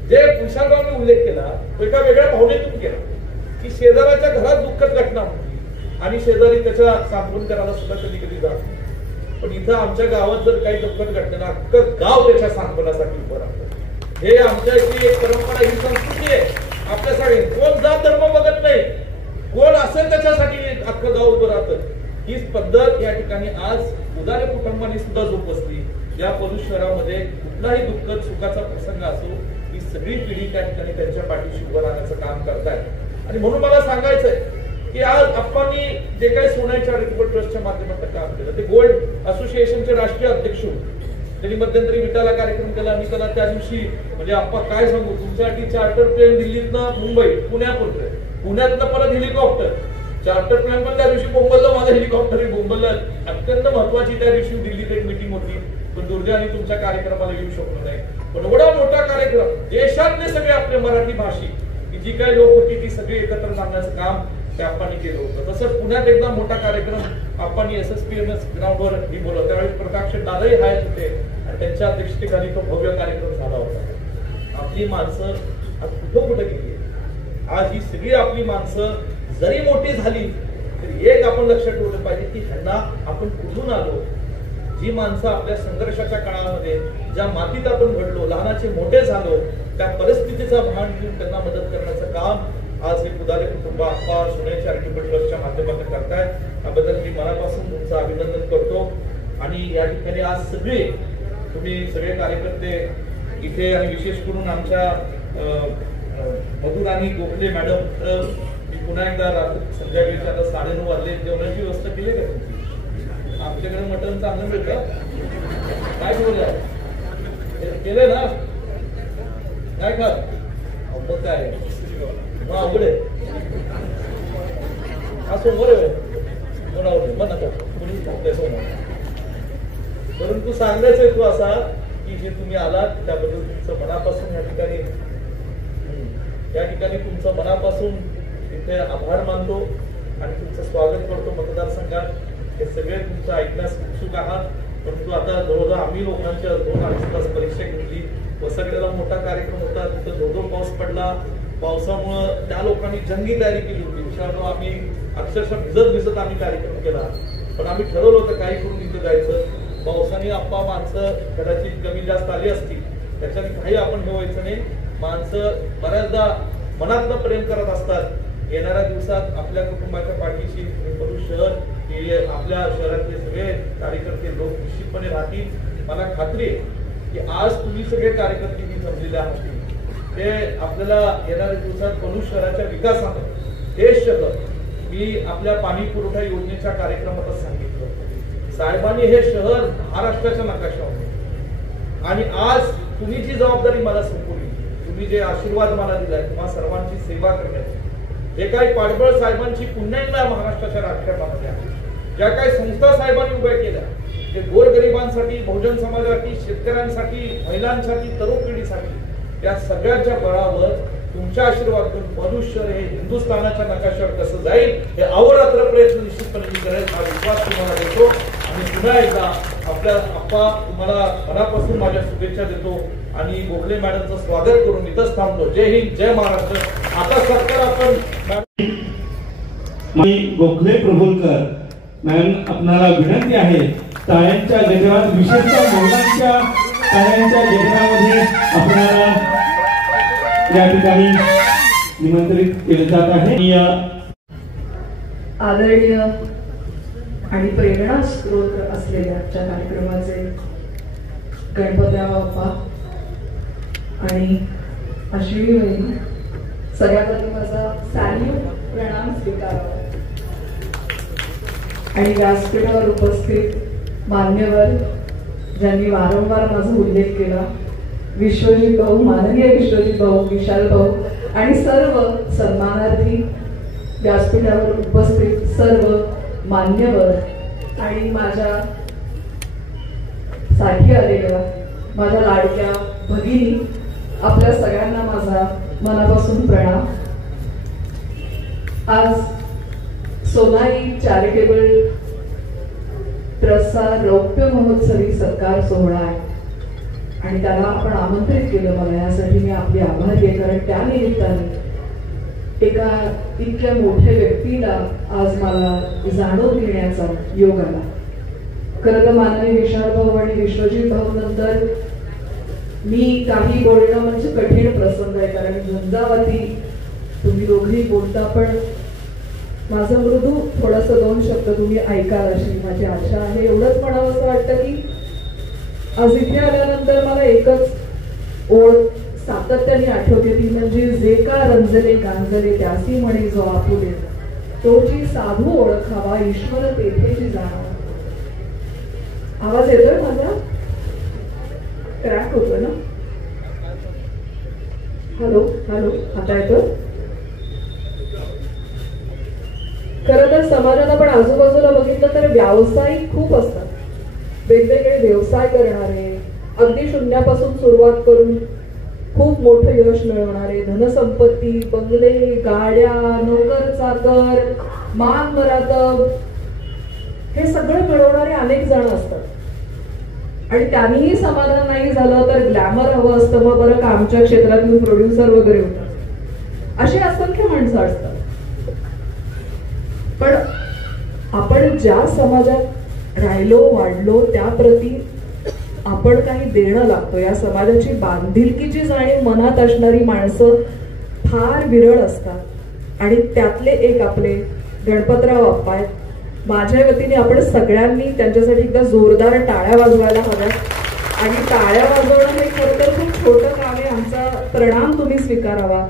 जे पुरुषांनी उल्लेख केला तो एका वेगळ्या भावनेतून केला की शेजाराच्या घरात दुःखद घटना होती आणि शेजारी त्याच्या सांत्वन करायला सुद्धा कधी कधी जात. पण इथं आमच्या गावात जर काही दुःखद घटना, अख्खं गाव त्याच्या सांत्वनासाठी उभं राहतं. हे आमच्या इथली एक परंपरा, ही संस्कृती आहे. आपल्यासाठी कोण जात धर्म बघत नाही, कोण असेल त्याच्यासाठी अख्खं गाव उभं राहतं. हीच पद्धत या ठिकाणी आज उदारे कुटुंबाने सुद्धा जोपासली. या पलूस शहरामध्ये कुठलाही दुःखद सुखाचा प्रसंग असो, ही सगळी पिढी त्या ठिकाणी त्यांच्या पाठीशी उभं राहण्याचं काम करतायत. आणि म्हणून मला सांगायचंय की आज आपण जे काही सोन्या चॅरिटेबल ट्रस्टच्या माध्यमातून काम केलं, ते गोल्ड असोसिएशनचे राष्ट्रीय अध्यक्ष होते. त्यांनी मध्यंतरी विटाला कार्यक्रम केला. मी त्याला त्या दिवशी म्हणजे आपण काय सांगू, तुमच्यासाठी चार्टर प्लेन दिल्लीतनं मुंबई, पुण्यापर्यंत, पुण्यातनं परत हेलिकॉप्टर, चार्टर प्लेन पण त्या दिवशी बोंबलला, माझं हेलिकॉप्टर बोंबलला. अत्यंत महत्वाची त्या दिवशी दिल्लीत एक मीटिंग होती, पण दुर्दैवाने तुमच्या कार्यक्रमाला येऊ शकलो नाही. पण एवढा मोठा कार्यक्रम, देशातले सगळे आपले मराठी भाषिक जी काही लोक होती ती सगळी एकत्र जाण्याचं काम ते आपण केलं होतं. तसंच पुण्यात एकदा मोठा कार्यक्रम आपण SSPMS ग्राउंडवर ही बोलवलं, त्यावेळी प्रकाश दादाही आहेत होते आणि त्यांच्या अध्यक्षतेखाली तो भव्य कार्यक्रम झाला होता. आपली माणसं आज कुठं गेली. आज ही सगळी आपली माणसं जरी मोठी झाली तरी एक आपण लक्षात ठेवलं पाहिजे की ह्यांना आपण कुठून आलो. जी माणसं आपल्या संघर्षाच्या काळामध्ये ज्या मातीत आपण घडलो, लहानाचे मोठे झालो, त्या परिस्थितीचा भान घेऊन त्यांना मदत करण्याचं काम आज हे पुदारे कुटुंब आप्पा सोन्या चॅरिटेबल ट्रस्टच्या माध्यमातून करतायत. त्याबद्दल मी मनापासून तुमचं अभिनंदन करतो. आणि या ठिकाणी आज सगळे तुम्ही सगळे कार्यकर्ते इथे, आणि विशेष करून आमच्या मधुराणी गोखले मॅडम, तर मी पुन्हा एकदा संध्याकाळी आता 9:30 वाजले, जेवणाची व्यवस्था केली का तुमची? आमच्याकडे मटण चांगलं मिळतं, काय बोललं केलंय ना, काय का मग काय मग आवड आहे हा सोमवार आहे मग नका कोणी सोमवार. परंतु सांगायचा हेतू असा की जे तुम्ही आलात त्याबद्दल तुमचं मनापासून या ठिकाणी तुमचं मनापासून इथे आभार मानतो आणि तुमचं स्वागत करतो मतदारसंघात. हे सगळे तुमचं ऐकण्यास उत्सुक आहात. परंतु आता जवळजवळ आम्ही लोकांच्या 2-2.5 तास परीक्षा घेतली. वसगड्याला मोठा कार्यक्रम होता, तिथं जोरदार पाऊस पडला. पावसामुळं त्या लोकांनी जंगी तयारी केली होती. विचारलो आम्ही अक्षरशः भिजत आम्ही कार्यक्रम केला. पण आम्ही ठरवलं होतं काही करून इथं जायचं. पावसाने आप्पा माणसं कदाचित कमी जास्त आली असती, त्याच्याने काही आपण हे व्हायचं नाही. माणसं बऱ्याचदा मनातनं प्रेम करत असतात. येणाऱ्या दिवसात आपल्या कुटुंबाच्या पाठीशी पलूस शहर हे आपल्या शहरातले सगळे कार्यकर्ते लोक निश्चितपणे राहतील. मला खात्री आहे की आज तुम्ही सगळे कार्यकर्ते मी जमलेले आहात ते आपल्याला येणाऱ्या दिवसात पलूस शहराच्या विकासानं हे शहर, मी आपल्या पाणी पुरवठा योजनेच्या कार्यक्रमातच सांगितलं, साहेबांनी हे शहर महाराष्ट्राच्या नकाशावर, आणि आज तुम्ही जी जबाबदारी मला सोपवली, तुम्ही जे आशीर्वाद मला दिलाय, तुम्हा सर्वांची सेवा करण्याची, जे काही पाठबळ साहेबांची पुन्हा एकदा महाराष्ट्राच्या राजकारणामध्ये आहे, ज्या काही संस्था साहेबांनी उभ्या केल्या, ते गोरगरिबांसाठी, बहुजन समाजासाठी, शेतकऱ्यांसाठी, महिलांसाठी, तरुण पिढीसाठी, त्या सगळ्यांच्या बळावर तुमच्या आशीर्वादातून पलूस शहर हे हिंदुस्थानाच्या नकाशावर कसं जाईल हे अहोरात्र प्रयत्न निश्चितपणे मी करेल हा विश्वास तुम्हाला देतो. आणि पुन्हा एकदा आपल्या आप्पा तुम्हाला मनापासून माझ्या शुभेच्छा देतो आणि गोखले मॅडमचं स्वागत करून इथंच थांबतो. जय हिंद, जय महाराष्ट्र. आता सरकार आपण गोखले प्रभुलकर मॅम आपणाला विनंती आहे टाळ्यांच्या गजरात, विशेषतः महिलांच्या टाळ्यांच्या गजरामध्ये आपल्याला या ठिकाणी निमंत्रित केले जात आहे. आदरणीय आणि प्रेरणा स्रोत असलेल्या आजच्या कार्यक्रमाचे गणपतराव बाप्पा आणि अश्विनी वहिनी, सगळ्यात आधी माझा सॅल्यूट प्रणाम स्वीकारावा आणि व्यासपीठावर उपस्थित मान्यवर ज्यांनी वारंवार माझा उल्लेख केला, विश्वजित भाऊ, माननीय विश्वजित भाऊ, विशाल भाऊ आणि सर्व सन्मानार्थी व्यासपीठावर उपस्थित सर्व मान्यवर आणि माझ्या साठी आलेल्या माझ्या लाडक्या भगिनी, आपल्या सगळ्यांना माझा मनापासून प्रणाम. आज सोनाई चॅरिटेबल ट्रस्टचा रौप्य महोत्सवी सत्कार सोहळा आहे आणि त्याला आपण आमंत्रित केलं मला, यासाठी मी आपले आभारी आहे. कारण त्या निमित्ताने एका इतक्या मोठ्या व्यक्तीला आज मला जाणून घेण्याचा योग आला. खरं तर माननीय विशाल भाऊ आणि विश्वजित भाऊ नंतर मी काही बोलणं म्हणजे कठीण प्रसंग आहे, कारण झंझावाती तुम्ही दोघेही बोलता, पण माझं मृदू थोडंसं 2 शब्द तुम्ही ऐकाल अशी माझी आशा आहे. एवढंच म्हणावं असं वाटतं की आज इथे आल्यानंतर मला एकच ओळ सातत्याने आठवते, ती म्हणजे जे का रंजले गांजले त्यासी म्हणे जो आपुले, तोची साधू ओळखावा ईश्वर तेथेची जाणावा. आवाज येतोय माझा? क्रॅक होतोय ना? हॅलो हॅलो, आता येतोय? खरं तर समाजात आपण आजूबाजूला बघितलं तर व्यावसायिक खूप असतात, वेगवेगळे व्यवसाय करणारे, अगदी शून्यापासून सुरुवात करून खूप मोठं यश मिळवणारे, धनसंपत्ती, बंगले, गाड्या, नोकर चाकर, मान मरातब, हे सगळं मिळवणारे अनेक जण असतात. आणि त्यांनीही समाधान नाही झालं तर ग्लॅमर हवं असतं, मग बरं का आमच्या क्षेत्रातून प्रोड्युसर वगैरे होतात, अशी असंख्य माणसं असतात. पण आपण ज्या समाजात राहिलो वाढलो त्याप्रती आपण काही देणं लागतो. या समाजाची बांधिलकीची जाणीव मनात असणारी माणसं फार विरळ असतात आणि त्यातले एक आपले गणपतराव बाप्पा आहेत. माझ्या वतीने आपण सगळ्यांनी त्यांच्यासाठी एकदा जोरदार टाळ्या वाजवायला हव्यात आणि टाळ्या वाजवणं हे खरं तर खूप छोटं काम आहे. आमचा प्रणाम तुम्ही स्वीकारावा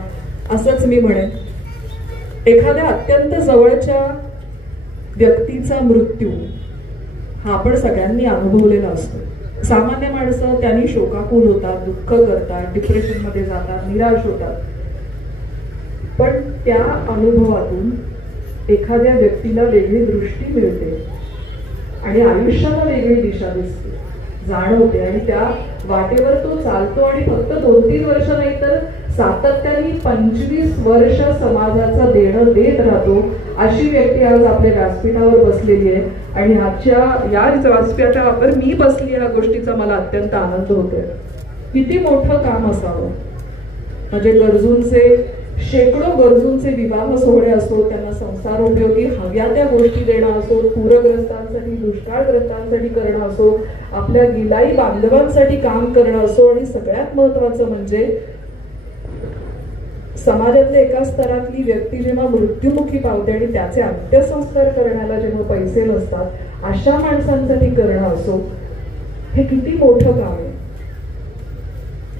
असंच मी म्हणेन. एखाद्या अत्यंत जवळच्या व्यक्तीचा मृत्यू हा आपण सगळ्यांनी अनुभवलेला असतो. सामान्य माणसं त्यांनी शोकाकुल होतात, दुःख करतात, डिप्रेशनमध्ये जातात, निराश होतात. पण त्या अनुभवातून एखाद्या व्यक्तीला वेगळी दृष्टी मिळते आणि आयुष्याला वेगळी दिशा दिसते, जाणवते आणि त्या वाटेवर तो चालतो आणि फक्त 2-3 वर्ष नाही तर सातत्याने 25 वर्ष समाजाचं देणं देत राहतो. अशी व्यक्ती आज आपल्या व्यासपीठावर बसलेली आहे आणि आजच्या या व्यासपीठावर मी बसली, या गोष्टीचा मला अत्यंत आनंद होतोय. किती मोठं काम असावं. म्हणजे गरजूंचे, शेकडो गरजूंचे विवाह सोहळे असो, त्यांना संसारोपयोगी हव्या त्या गोष्टी देणं असो, पूरग्रस्तांसाठी, दुष्काळग्रस्तांसाठी करणं असो, आपल्या गिलाई बांधवांसाठी काम करणं असो आणि सगळ्यात महत्वाचं म्हणजे समाजातल्या एका स्तरातली व्यक्ती जेव्हा मृत्युमुखी पावते आणि त्याचे अंत्यसंस्कार करण्याला जेव्हा पैसे नसतात, अशा माणसांसाठी करणं असो, हे किती मोठं काम आहे.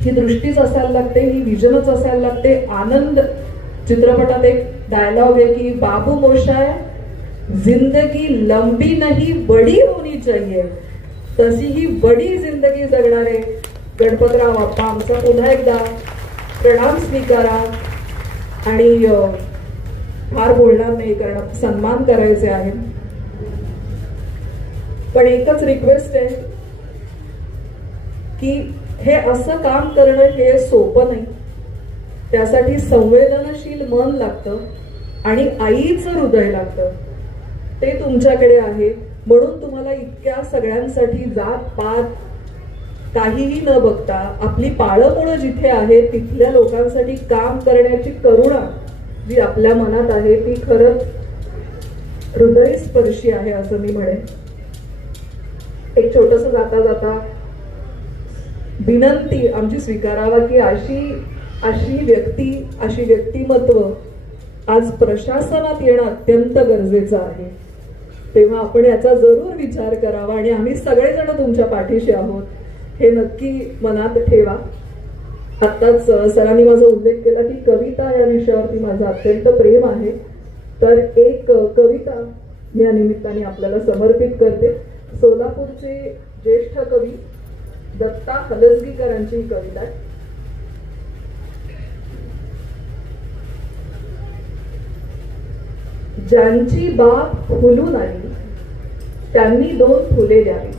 ही दृष्टीच असायला लागते, ही विजनच असायला लागते. आनंद चित्रपटात एक डायलॉग आहे की बाबू मोशाय जिंदगी लंबी नहीं बड़ी होनी चाहिए, तशी ही बडी जिंदगी जगणारे गणपतराव बाप्पा आमचा पुन्हा एकदा प्रणाम स्वीकारा. आणि फार बोलणार नाही कारण सन्मान करायचे आहे, पण एकच रिक्वेस्ट आहे की हे असं काम करणं हे सोपं नाही. त्यासाठी संवेदनशील मन लागतं आणि आईचं हृदय लागतं. ते तुमच्याकडे आहे म्हणून तुम्हाला इतक्या सगळ्यांसाठी जात पात काहीही न बघता आपली पाळंमुळं जिथे आहे तिथल्या लोकांसाठी काम करण्याची करुणा जी आपल्या मनात आहे ती खरंच हृदयस्पर्शी आहे असं मी म्हणेन. एक छोटस जाता जाता विनंती आमची स्वीकारावा की अशी व्यक्तिमत्व आज प्रशासनात येणं अत्यंत गरजेचं आहे. तेव्हा आपण याचा जरूर विचार करावा आणि आम्ही सगळेजण तुमच्या पाठीशी आहोत हे नक्की मनात ठेवा. आत्ताच सरांनी माझा उल्लेख केला की कविता या विषयावरती माझं अत्यंत प्रेम आहे. तर एक कविता या निमित्ताने आपल्याला समर्पित करते. सोलापूरचे ज्येष्ठ कवी दत्ता हलसगीकरांची ही कविता आहे. ज्यांची बाग फुलून आली त्यांनी 2 फुले द्यावी.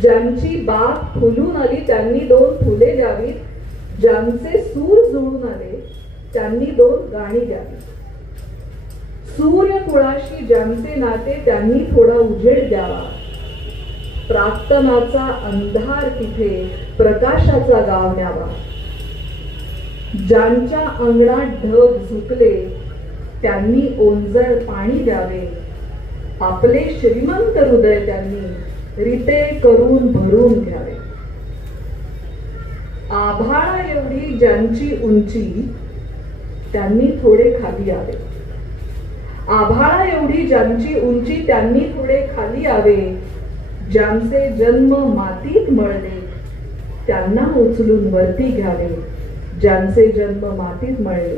ज्यांची बाग फुलून आली त्यांनी 2 फुले द्यावी. ज्यांचे सूर जुळून आले त्यांनी 2 गाणी द्यावी. सूर्य कुळाशी ज्यांचे नाते त्यांनी थोडा उजेड द्यावा. प्रार्थनाचा अंधार तिथे प्रकाशाचा गाव न्यावा. ज्यांच्या अंगणात ढग झुकले त्यांनी ओंजळ पाणी द्यावे. आपले श्रीमंत हृदय त्यांनी रिते करून भरून घ्यावे. आभाळा एवढी ज्यांची उंची त्यांनी थोडे खाली यावे. आभाळा एवढी ज्यांची उंची त्यांनी थोडे खाली यावे. ज्यांचे जन्म मातीत मळले त्यांना उचलून वरती घ्यावे. ज्यांचे जन्म मातीत मळले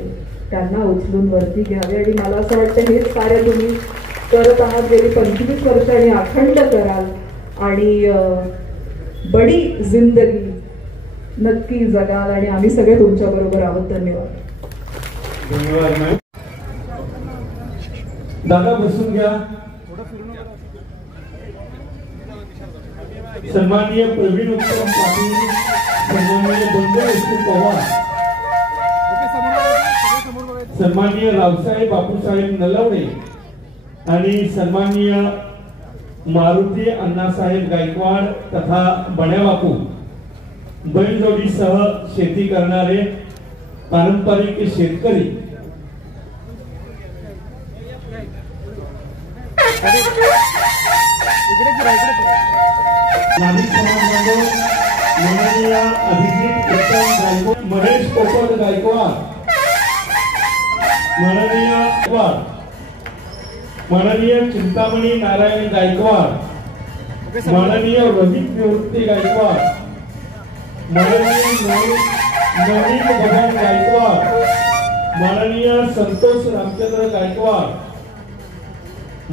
त्यांना उचलून वरती घ्यावे. आणि मला असं वाटतं हेच कार्य तुम्ही करत आहात गेली 25 वर्ष आणि अखंड कराल आणि बडी जिंदगी नक्की जगाल आणि आम्ही सगळे तुमच्या बरोबर आहोत. धन्यवाद. धन्यवाद मॅम. दादा बसून घ्या. सन्माननीय प्रवीण उत्तम पाटील, सन्माननीय बंडू पवार, सन्माननीय रावसाहेब बापूसाहेब नलवडे आणि सन्माननीय मारुती अण्णासाहेब गायकवाड तथा बड्या बापू बैलजोडीसह शेती करणारे पारंपरिक शेतकरी, नाभिक समाज माननीय अभिजित उत्तम गायकवाड, महेश पोपट गायकवाड, माननीय चिंतामणी नारायण गायकवाड, माननीय रोहित निवृत्ती गायकवाड, माननीय नवनीत भगवान गायकवाड, माननीय संतोष रामचंद्र गायकवाड,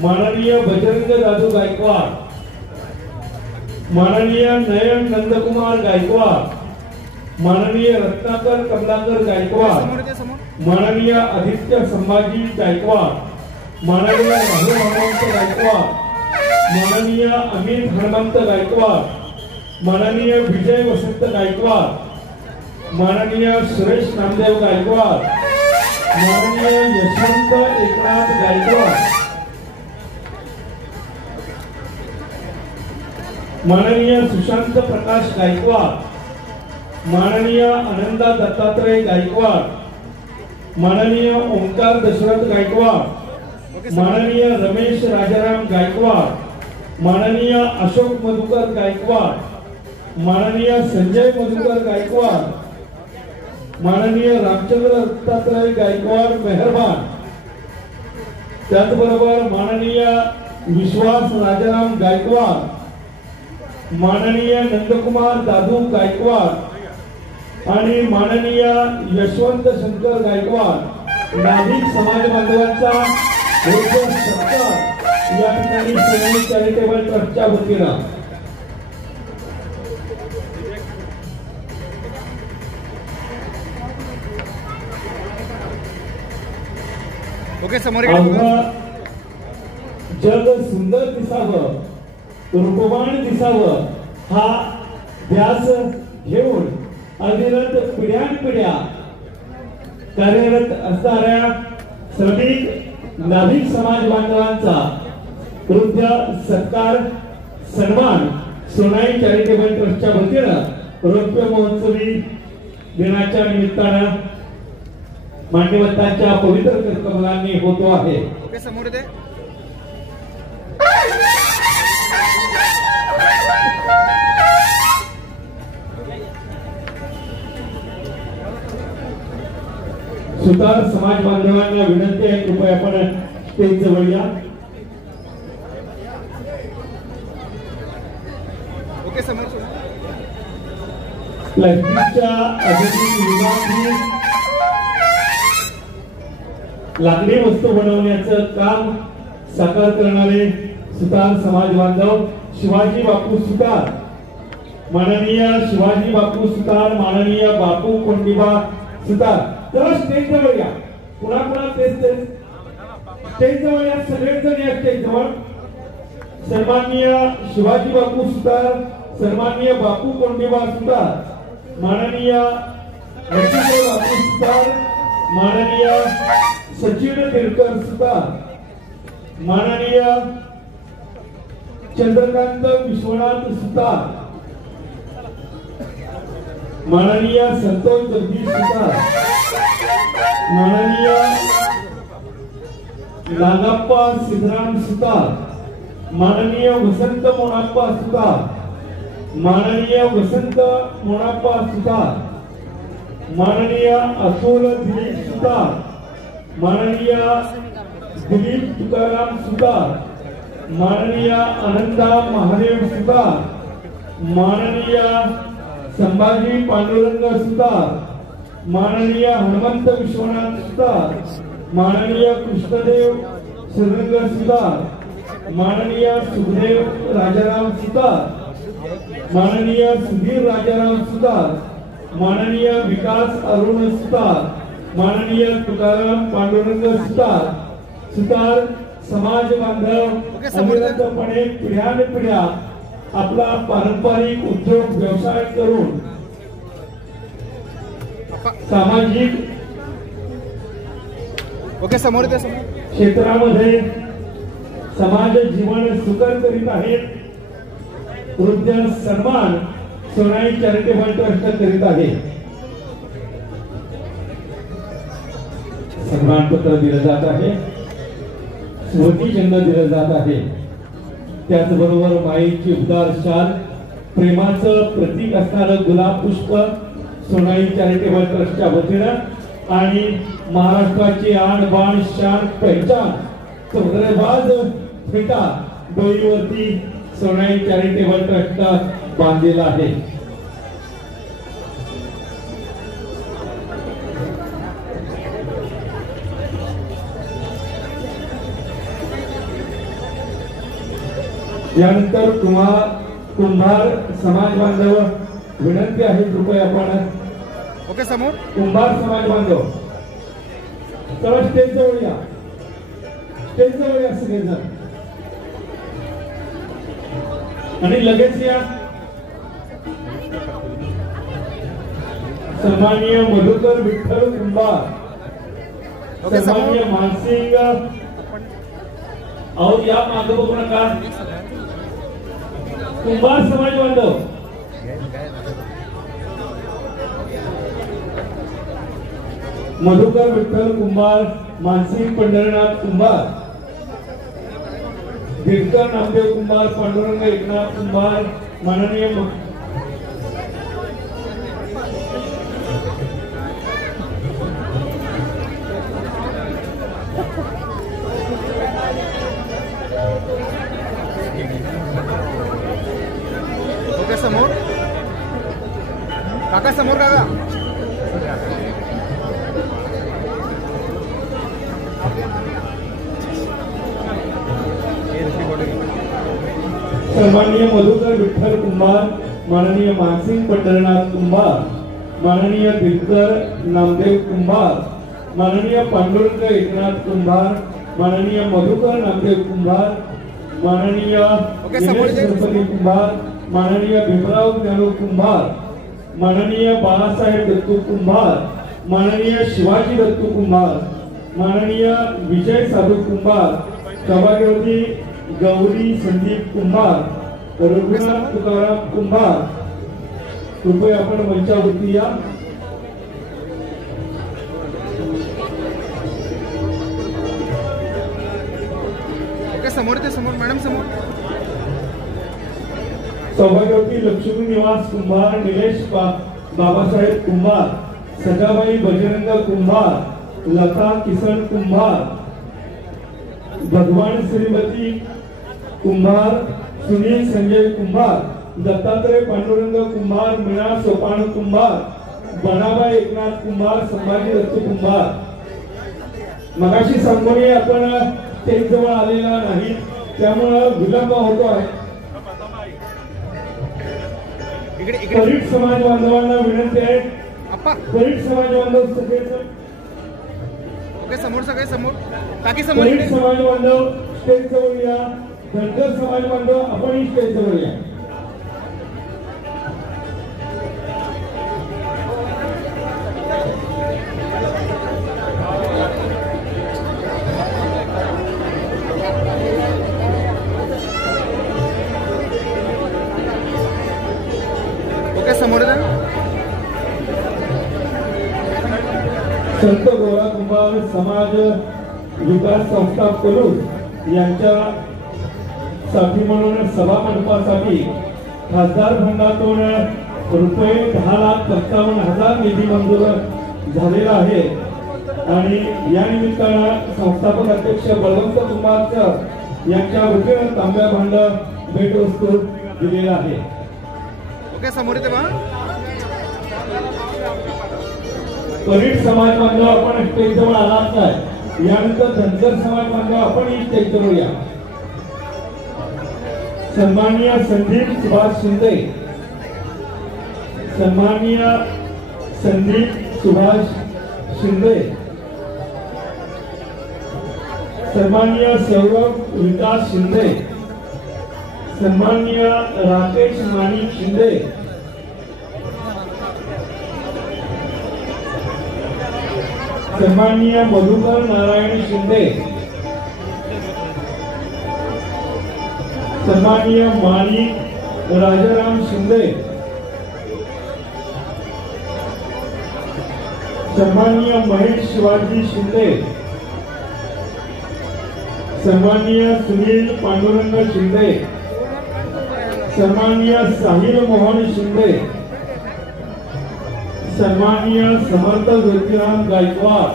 माननीय बजरंग दादू गायकवाड, माननीय नयन नंदकुमार गायकवाड, माननीय रत्नाकर कमलाकर गायकवाड, माननीय आदित्य संभाजी गायकवाड, माननीय राहुल हनुमंत गायकवाड, माननीय अमित हनुमंत गायकवाड, माननीय विजय वसंत गायकवाड, माननीय सुरेश नामदेव गायकवाड, माननीय यशवंत एकनाथ गायकवाड, माननीय सुशांत प्रकाश गायकवाड, माननीय आनंदा दत्तात्रय गायकवाड, माननीय ओंकार दशरथ गायकवाड, माननीय रमेश राजाराम गायकवाड, माननीय अशोक मधुकर गायकवाड, माननीय संजय मधुकर गायकवाड, माननीय रामचंद्र दत्तात्रय गायकवाड मेहरबान, त्याचबरोबर माननीय विश्वास राजाराम गायकवाड, माननीय नंदकुमार दादू गायकवाड आणि माननीय यशवंत शंकर गायकवाड, नाभिक समाज बांधवांचा सत्कार या ठिकाणी सोनई चॅरिटेबल ट्रस्टच्या वतीनं जग सुंदर दिसावं, रूपवान दिसावं हा ध्यास घेऊन अविरत पिढ्यानपिढ्या कार्यरत असणाऱ्या श्रमिक नाभिक समाज बांधवांचा हृदय सत्कार सन्मान सोनाई चॅरिटेबल ट्रस्टच्या वतीनं रौप्य महोत्सवी दिनाच्या निमित्तानं मान्यवरांच्या पवित्र कमलांनी होतो आहे. सुतार समाज बांधवांना विनंती आहे, कृपया आपण स्टेज जवळ या. प्लास्टिकच्या आधुनिक युगातली लाकडी वस्तू बनवण्याचं काम साकार करणारे सुतार समाज बांधव शिवाजी बापू सुतार, माननीय शिवाजी बापू सुतार, माननीय बापू कोंडिबा सुतार. तर स्टेज जवळ या. पुन्हा पुन्हा स्टेज जवळ या. सगळेच जण या स्टेज जवळ. सन्माननीय शिवाजी बापू सुतार, सन्माननीय बापू कोंडिबा सुतार, माननीय बापू सुतार, माननीय सचिन तिरकर सुतार, माननीय चंद्रकांत विश्वनाथ सुतार, माननीय संतोष जगदीश सुतार, माननीय नागाप्पा सिद्धराम सुतार, माननीय वसंत मोनाप्पा सुतार, माननीय वसंत मोनाप्पा सुतार, माननीय अतुल दिलीप सुतार, माननीय दिलीप तुकाराम सुतार, माननीय आनंदा महादेव सुतार, माननीय संभाजी पांडुरंग सुतार, माननीय हनुमंत विश्वनाथ सुतार, माननीय कृष्णदेव सुरंग सुतार, माननीय सुखदेव राजाराम सुतार, माननीय सुधीर राजाराम सुतार, माननीय विकास अरुण सुतार, माननीय तुकाराम पांडुरंग सुतार. सुतार समाज बांधव अविरतपणे पिढ्यानपिढ्या आपला पारंपरिक उद्योग व्यवसाय करून सामाजिक क्षेत्रामध्ये समाज जीवन सुकर करीत आहेत. वृद्ध सन्मान सोनाई चॅरिटेबल ट्रस्ट करीत आहे. सन्मानपत्र दिलं जात आहे, स्मृती चिन्ह दिलं जात आहे. त्याचबरोबर माईची उदार शाल, प्रेमाचं प्रतीक असणारं गुलाब पुष्प सोनाई चॅरिटेबल ट्रस्टच्या वतीनं आणि महाराष्ट्राची आण बाण शान पहिचान चौधरीबाज फेटा डोईवरती सोनाई चॅरिटेबल ट्रस्टनं बांधलेला आहे. यानंतर कुंभार समाज बांधव विनंती आहे, कृपया आपण कुंभार समाज बांधव तर स्टेज जवळ या. स्टेज जवळ या सगळेजण आणि लगेच या. सन्माननीय मधुकर विठ्ठल कुंभार, सन्माननीय मानसिंग और या मागे बघू नका. कुंभार समाज बांधव मधुकर विठ्ठल कुंभार, मानसिंग पंढरीनाथ कुंभार, गिरकर नामदेव कुंभार, पांडुरंग एकनाथ कुंभार, माननीय समोर काका, समोर काका. सन्माननीय मधुकर विठ्ठल कुंभार, माननीय मानसिंग पंढरीनाथ कुंभार, माननीय गिरकर नामदेव कुंभार, माननीय पांडुरंग एकनाथ कुंभार, माननीय मधुकर नामदेव कुंभार, माननीय गणपती कुंभार, माननीय भीमराव ज्ञानू कुंभार, माननीय बाळासाहेब दत्तू कुंभार, माननीय शिवाजी दत्तू कुंभार, माननीय विजय साधू कुंभार, सभागृही गौरी संदीप कुंभार, रघुनाथ तुकाराम कुंभार, कृपया आपण मंचावरती या. समोर ते समोर मॅडम, समोर सौभाग्यवती लक्ष्मी निवास कुंभार निलेश बाबासाहेब कुंभार, सजाबाई बजरंग कुंभार, लता किसन कुंभार, भगवान श्रीमती कुंभार, सुनील संजय कुंभार, दत्तात्रय पांडुरंग कुंभार, मीना सोपान कुंभार, बनाबा एकनाथ कुंभार, संभाजी दत्त कुंभार. मगाशी सांगून आपण स्टेज जवळ आलेला नाही, त्यामुळे विलंब होतो आहे. परीट समाज बांधवांना विनंती आहे, परीट समाज बांधव समोर सगळे समोर परीट समाज बांधव स्टेज जवळ या. धनगर समाज बांधव आपणही स्टेज जवळ या. समोर संत गोरा कुंभार समाज विकास संस्था कलूर यांच्या साठी म्हणून सभा मंडपासाठी खासदार फंडातून रुपये 10,55,000 निधी मंजूर झालेला आहे. आणि या निमित्तानं संस्थापक अध्यक्ष बळवंत कुंभार यांच्या वतीनं तांब्या भांड भेटवस्तू दिलेला आहे. समोर परीट समाज बांधव आपण स्टेज जवळ आलाच नाही. यानंतर धनगर समाज बांधव आपणही स्टेज जवळ या. सन्माननीय संदीप सुभाष शिंदे, सन्माननीय संदीप सुभाष शिंदे, सन्माननीय सौरभ विकास शिंदे, सन्माननीय राकेश माणिक शिंदे, सन्माननीय मधुकर नारायण शिंदे, सन्माननीय माणिक राजाराम शिंदे, सन्माननीय महेश शिवाजी शिंदे, सन्माननीय सुनील पांडुरंग शिंदे, सन्माननीय साहिल मोहन शिंदे, सन्माननीय समर्थ ज्योतिराम गायकवाड,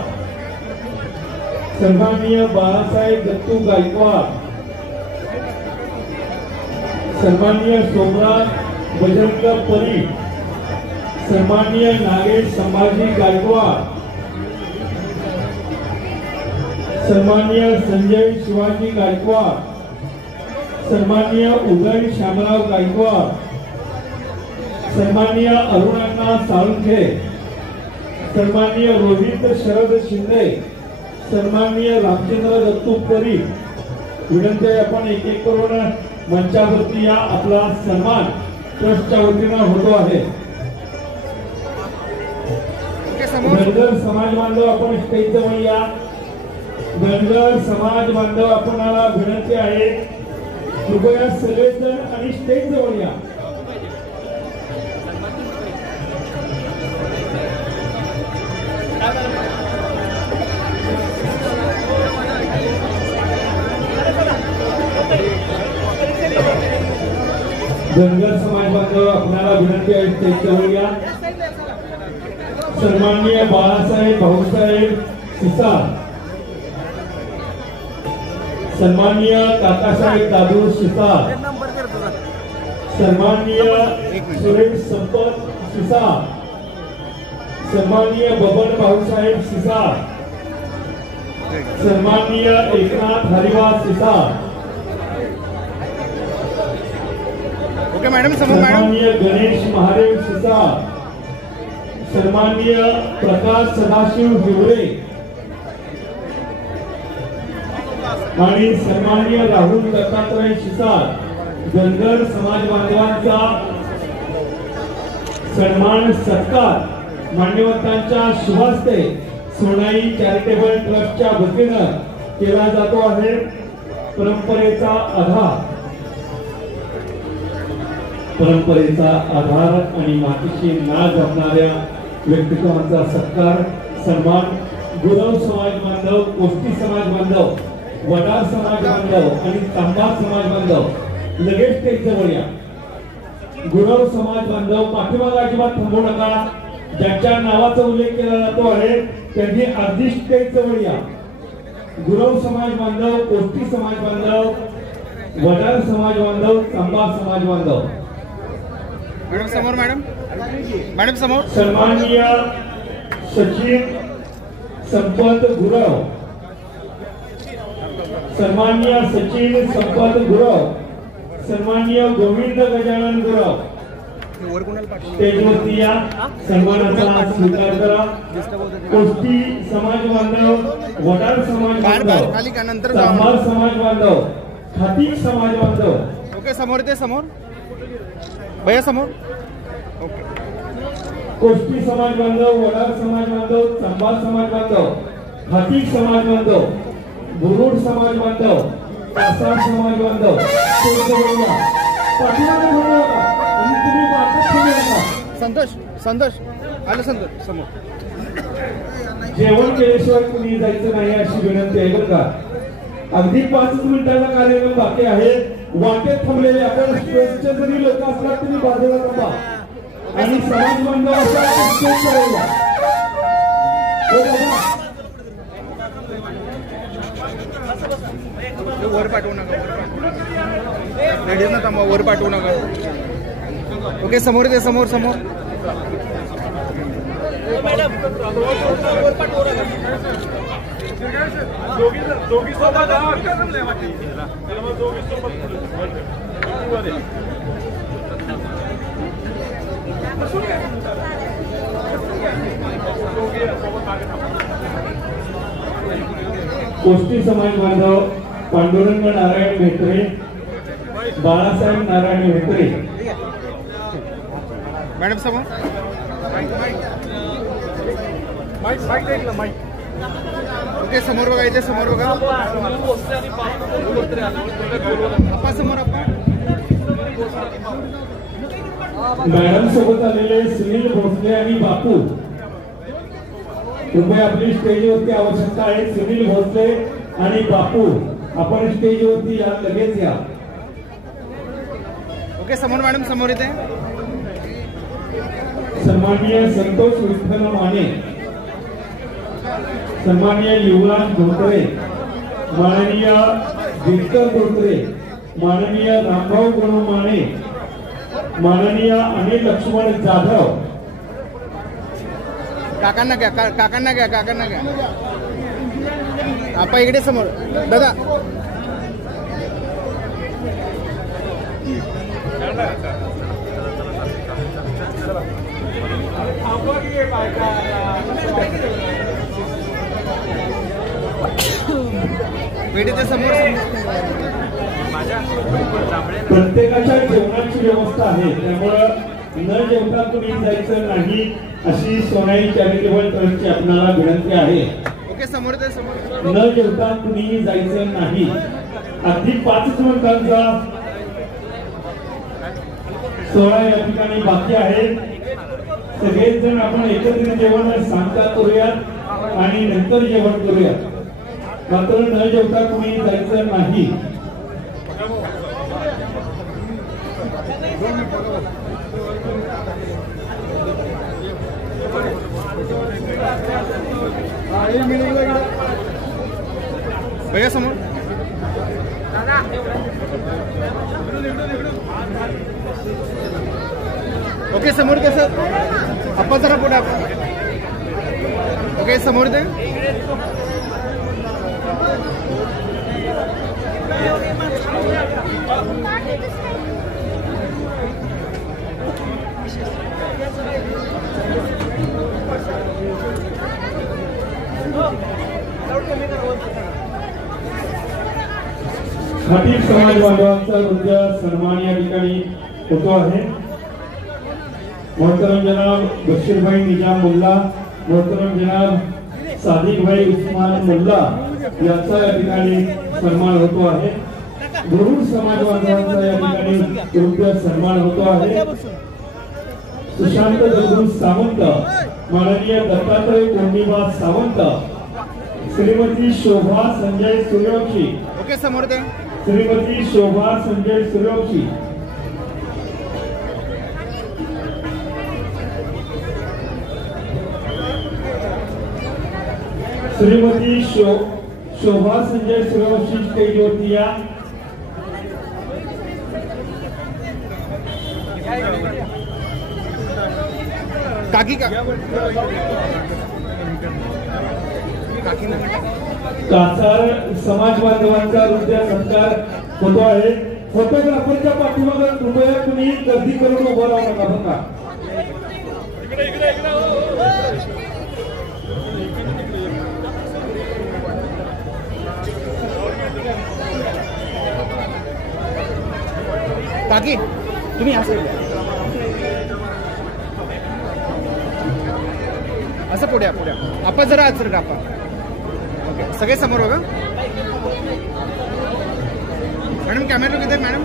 सन्माननीय बाळासाहेब दत्तू गायकवाड, सन्माननीय सोमनाथ बजरंग परी, सन्माननीय नागेश संभाजी गायकवाड, सन्माननीय संजय शिवाजी गायकवाड, सन्माननीय उदय श्यामराव गायकवाड, सन्माननीय अरुणांना साळुंखे, सन्माननीय रोहित शरद शिंदे, सन्माननीय रामचंद्र दत्तू परी. विनंती आहे आपण एक एक करून मंचावरती या. आपला सन्मान ट्रस्टच्या वतीनं होतो आहे. धनगर समाज बांधव आपण स्टेज जवळ या. धनगर समाज बांधव आपणाला विनंती आहे, कृपया सगळेजण आणि स्टेज जवळ या. धनगर समाज बांधव आपल्याला विनंती आहे, स्टेज जवळ या. सन्माननीय बाळासाहेब भाऊसाहेब सिसार, सन्माननीय काकासाहेब दादू सिसार, सन्माननीय सुरेश संपत सिसार, सन्माननीय बबन भाऊसाहेब सिसार, सन्माननीय एकनाथ हरिवास सिसार, सन्माननीय गणेश महादेव सिसार, सन्माननीय प्रकाश सदाशिव हिवरे आणि सन्माननीय राहुल दत्तात्रय सिसार. धनगर समाज बांधवांचा सन्मान सत्कार मान्यवरांच्या शुभहस्ते सोनाई चॅरिटेबल ट्रस्टच्या वतीनं केला जातो आहे. परंपरेचा आधार आणि मातीशी नाळ जपणाऱ्या व्यक्तित्वांचा सत्कार सन्मान गुरव समाज बांधव, कोष्टी समाज बांधव, वडार समाज बांधव आणि तांबा समाज बांधव लगेच स्टेज जवळ या. गुरव समाज बांधव पाठीमागे अजिबात थांबू नका. ज्यांच्या नावाचा उल्लेख केला जातो आहे त्यांनी अर्धी स्टेज जवळ या. गुरव समाज बांधव, कोष्टी समाज बांधव, वडार समाज बांधव, चांबा समाज बांधव. मॅडम समोर, मॅडम मॅडम समोर. सन्माननीय सचिन संपत गुरव, सन्माननीय सचिन संपत गुरव, सन्माननीय गोविंद गजानन गुरव स्टेजवरती या. सन्मानाचा स्वीकार करा. कोष्टी समाज बांधव, वडार समाज बांधव, खाली का नंतर चांभार समाज बांधव, खातीक समाज बांधव. ओके समोर ते समोर भैया समोर. ओके. कोष्टी समाज बांधव, वडार समाज बांधव, चांभार समाज बांधव, खातीक समाज बांधव, बुरुड समाज बांधव, कासार समाज बांधव. संतोष संतोष आलं संतोष समोर. जेवण केल्याशिवाय कुणी जायचं नाही अशी विनंती आहे बरं का. अगदी 5 मिनिटाचा कार्यक्रम बाकी आहे. वाटेत थांबलेले आपण स्टेजचे जरी लोक असतात तुम्ही बाजूला थांबा आणि समाज बांधव असा स्टेज करायला. वर पाठवू नका, लेडीज ना थांबा, वर पाठवू नका. ओके समोर ते समोर समोर. कोष्टी समाज बांधव पांडुरंग नारायण म्हेत्रे, बाळासाहेब नारायण म्हेत्रे. मॅडम समोर. ओके समोर बघा, इथे समोर बघा. अप्पा समोर अप्पा. मॅडम सोबत आलेले सुनील भोसले आणि बापू कृपया आपली स्टेजवरती आवश्यकता आहे. सुनील भोसले आणि बापू आपण स्टेजवरती या, लगेच या. ओके समोर मॅडम समोर इथे. सन्माननीय संतोष विठ्ठल माने, सन्माननीय युवराज धोत्रे, माननीय विक्टर धोत्रे, माननीय रामभाऊ गणू माने, माननीय अनिल लक्ष्मण जाधव. काकांना घ्या, काकांना घ्या, काकांना घ्या. आपा इकडे समोर दादा. पेढीच्या समोर. प्रत्येकाच्या जेवणाची व्यवस्था आहे, त्यामुळं न जेवता तुम्ही जायचं नाही अशी सोनाई चॅरिटेबल ट्रस्टची आपल्याला विनंती आहे. ओके समोर ते समोर. न जेवता तुम्ही जायचं नाही. अगदी 5 मिनिटांचा सोहळा या ठिकाणी बाकी आहे. सगळेच जण आपण एकत्रित जेवण सांगता करूयात आणि नंतर जेवण करूयात. मात्र न जेवता तुम्ही जायचं नाही. भैया समोर. ओके समोर कसं आपण जरा पुढे आपण. ओके समोर ते. खाटीक समाज बांधवांचा नृत्य सन्मान या ठिकाणी होतो आहे. मोहतरम जनाब बशीरभाई निजाम मुल्ला, मोहतरम जनाब सादिक भाई उस्मान मुल्ला यांचा या ठिकाणी सन्मान होतो आहे. गुरुड समाज बांधवांचा या ठिकाणी नृत्य सन्मान होतो आहे. सुशांत जगदू सावंत, माननीय दत्तात्रय कोंडीबा सावंत, श्रीमती शोभा संजय सूर्यवंशी. ओके समोर ते. श्रीमती शोभा संजय सूर्यवंशी. श्रीमती शोभा संजय सूर्यवंशी स्टेजवरती या. काकी कासार समाज बांधवांचा हृदय सत्कार होतो आहे. फोटोग्राफरच्या पाठीमागे कृपया तुम्ही गर्दी करून उभं राहू नका बघा. काकी तुम्ही असं पुढे आपण जरा आज सर आपण ओके सगळे समोर बघा. मॅडम कॅमेरा किती आहे मॅडम.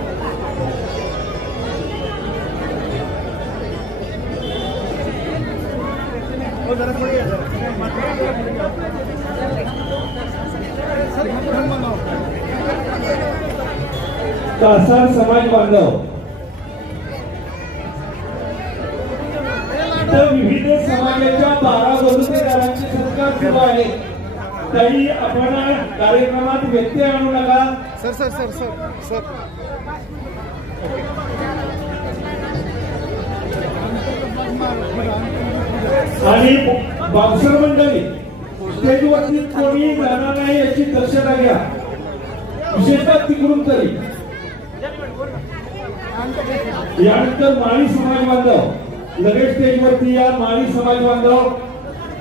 कासार समाज बांधव तर विविध समाजाच्या 12 बलुतेदारांचे सत्कार सुरू आहे. तरी आपण कार्यक्रमात व्यत्यय आणू नका. Sir sir sir sir sir आणि बाउन्सर मंडळी स्टेजवरती कोणी जाणार नाही याची दक्षता घ्या, विशेषतः तिकडून तरी. यानंतर माळी समाज बांधव लगेच स्टेजवरती या. माळी समाज बांधव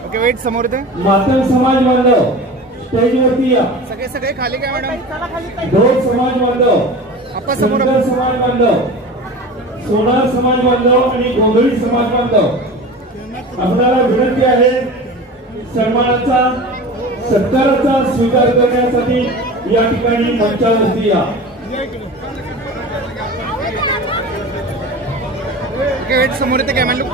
ओके वेट समोर ते. मातंग समाज बांधव स्टेजवरती या. सगळे खाली काय मॅडम. ढोल समाज बांधव, आपण समोर सुंदर समाज बांधव, सोनार समाज बांधव आणि गोंधळी समाज बांधव. आपल्याला विनंती आहे सन्मानाचा सत्काराचा स्वीकार करण्यासाठी या ठिकाणी मंचावरती या. ओके वेट समोर येते काय मॅडम.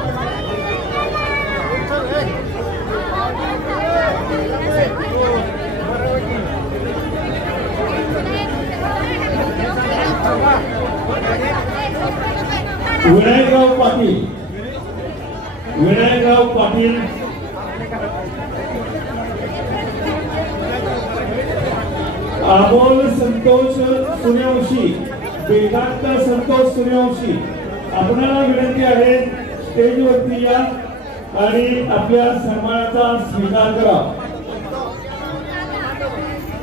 विनायकराव पाटील अमोल संतोष सूर्यवंशी, वेदांत संतोष सूर्यवंशी. आपल्याला विनंती आहे स्टेजवरती या आणि आपल्या सन्मानाचा स्वीकार करा.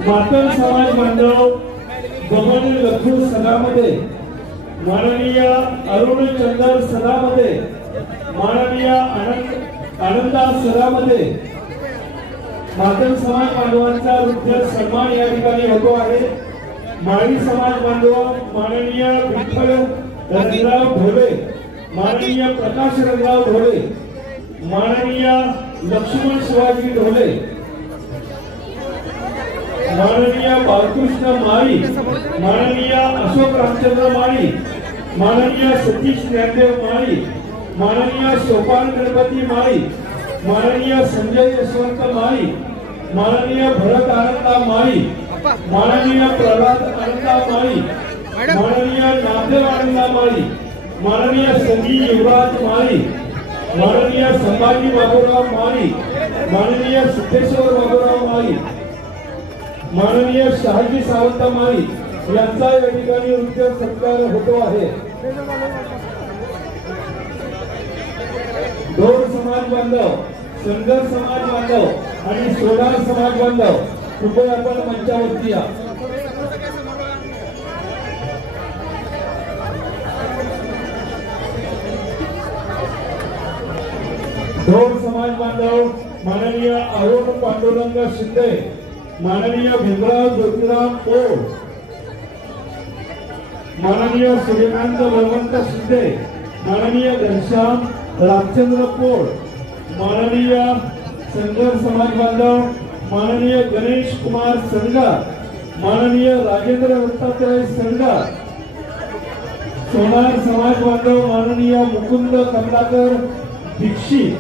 मातंग समाज बांधव गगन लखू सदामध्ये, माननीय अरुण चंदर सदामध्ये, माननीय आनंदा सदामध्ये. मातंग समाज बांधवांचा हृदय सन्मान या ठिकाणी होतो आहे. माळी समाज बांधव माननीय विठ्ठल रंगराव ढोले, माननीय प्रकाश रंगराव ढोले, माननीय लक्ष्मण शिवाजी ढोले, माननीय बालकृष्ण माळी, माननीय अशोक रामचंद्र माळी, माननीय सतीश ज्ञानदेव माळी, माननीय सोपान गणपती माळी, माननीय संजय यशवंत माळी, माननीय भरत आनंदा माळी, माननीय प्रल्हाद आनंदा माळी, माननीय नामदेव आनंदा माळी, माननीय संजी युवराज माळी, माननीय संभाजी बाबूराव माळी, माननीय सिद्धेश्वर बाबूराव माळी, माननीय शहाजी सावंत माळी यांचा या ठिकाणी हृदय सत्कार होतो आहे. ढोल समाज बांधव, संगर समाज बांधव आणि सोनार समाज बांधव कृपया आपण मंचावरती या. ढोल समाज बांधव माननीय अरुण पांडुरंग शिंदे, माननीय भीमराव ज्योतिराव पोळ, माननीय सूर्यकांत बळवंत शिंदे, माननीय घनश्याम रामचंद्र पोळ, माननीय संगर समाज बांधव माननीय गणेश कुमार संगार, माननीय राजेंद्र दत्तात्रय संगार. सोनार समाज बांधव माननीय मुकुंद कमलाकर दीक्षित,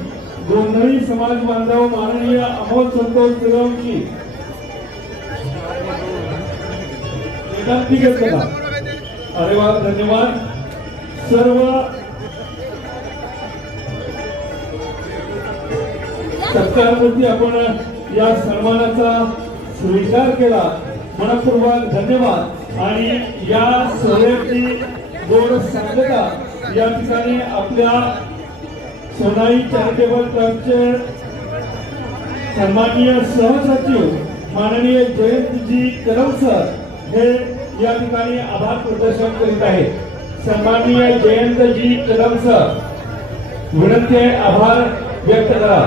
गोंधळी समाज बांधव माननीय अमोल संतोष सूर्यवंशी. अरे वा, धन्यवाद. सर्व सत्कारमूर्ती आपण या सन्मानाचा स्वीकार केला. मनपूर्वक धन्यवाद. आणि या सोहळ्याची गोड सांगता या ठिकाणी आपल्या सोनाई चॅरिटेबल ट्रस्टचे सन्माननीय सहसचिव माननीय जयंतजी कदम सर हे या ठिकाणी आभार प्रदर्शन करीत आहेत. सन्माननीय जयंतजी कदम सर, विनंती आहे आभार व्यक्त करा.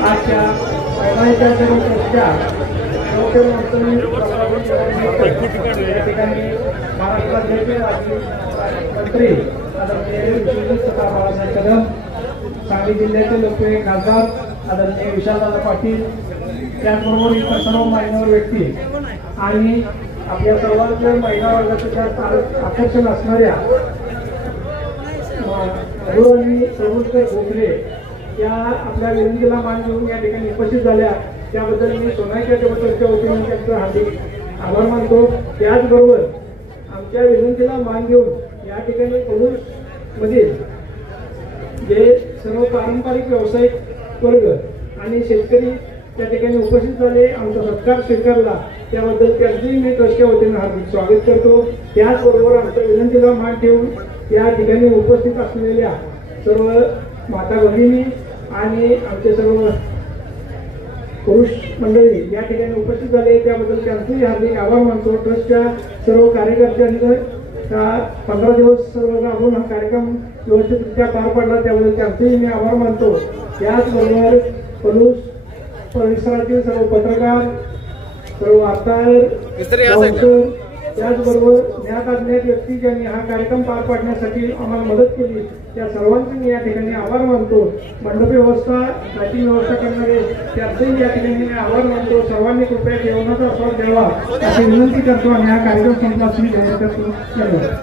आजच्या महिलांच्या दिवसाच्या या ठिकाणी महाराष्ट्राचे मंत्री आदरणीय विश्वजित बाळासाहेब कदम, सांगली जिल्ह्याचे लोकप्रिय खासदार आदरणीय विशालदादा पाटील, त्याचबरोबर इतर सर्व मान्यवर व्यक्ती आणि आपल्या सर्वांच्या महिला वर्गाच्या आकर्षण असणाऱ्या अरुणी प्रभुकर भोसले या आपल्या विनंतीला मान देऊन या ठिकाणी उपस्थित झाल्या, त्याबद्दल मी सोनाईच्या ट्रस्टच्या वतीने त्यांचं हार्दिक आभार मानतो. त्याचबरोबर आमच्या विनंतीला मान देऊन या ठिकाणी पुरुषमधील जे सर्व पारंपरिक व्यावसायिक वर्ग आणि शेतकरी त्या ठिकाणी उपस्थित झाले, आमचा सत्कार स्वीकारला, त्याबद्दल त्यांचंही मी ट्रस्टच्या वतीने हार्दिक स्वागत करतो. त्याचबरोबर आमच्या विनंतीला मान ठेवून या ठिकाणी उपस्थित असलेल्या सर्व माता भगिनी आणि आमचे सर्व पुरुष मंडळी या ठिकाणी उपस्थित झाले, त्याबद्दल त्यांचंही हार्दिक आभार मानतो. ट्रस्टच्या सर्व कार्यकर्त्यांनी 15 दिवस सर्व राबवून हा कार्यक्रम व्यवस्थितरित्या पार पडला, त्याबद्दल त्यांचंही मी आभार मानतो. त्याचबरोबर परिसरातील सर्व पत्रकार, सर्व वार्ताहर, त्याचबरोबर ज्ञात अज्ञात व्यक्ती ज्यांनी हा कार्यक्रम पार पाडण्यासाठी आम्हाला मदत केली, त्या सर्वांचे मी या ठिकाणी आभार मानतो. मंडप व्यवस्था, लाईटिंग व्यवस्था करणारे त्यांचेही या ठिकाणी मी आभार मानतो. सर्वांनी कृपया जेवणाचा स्वाद द्यावा अशी विनंती करतो आणि हा कार्यक्रम संपला. धन्यवाद.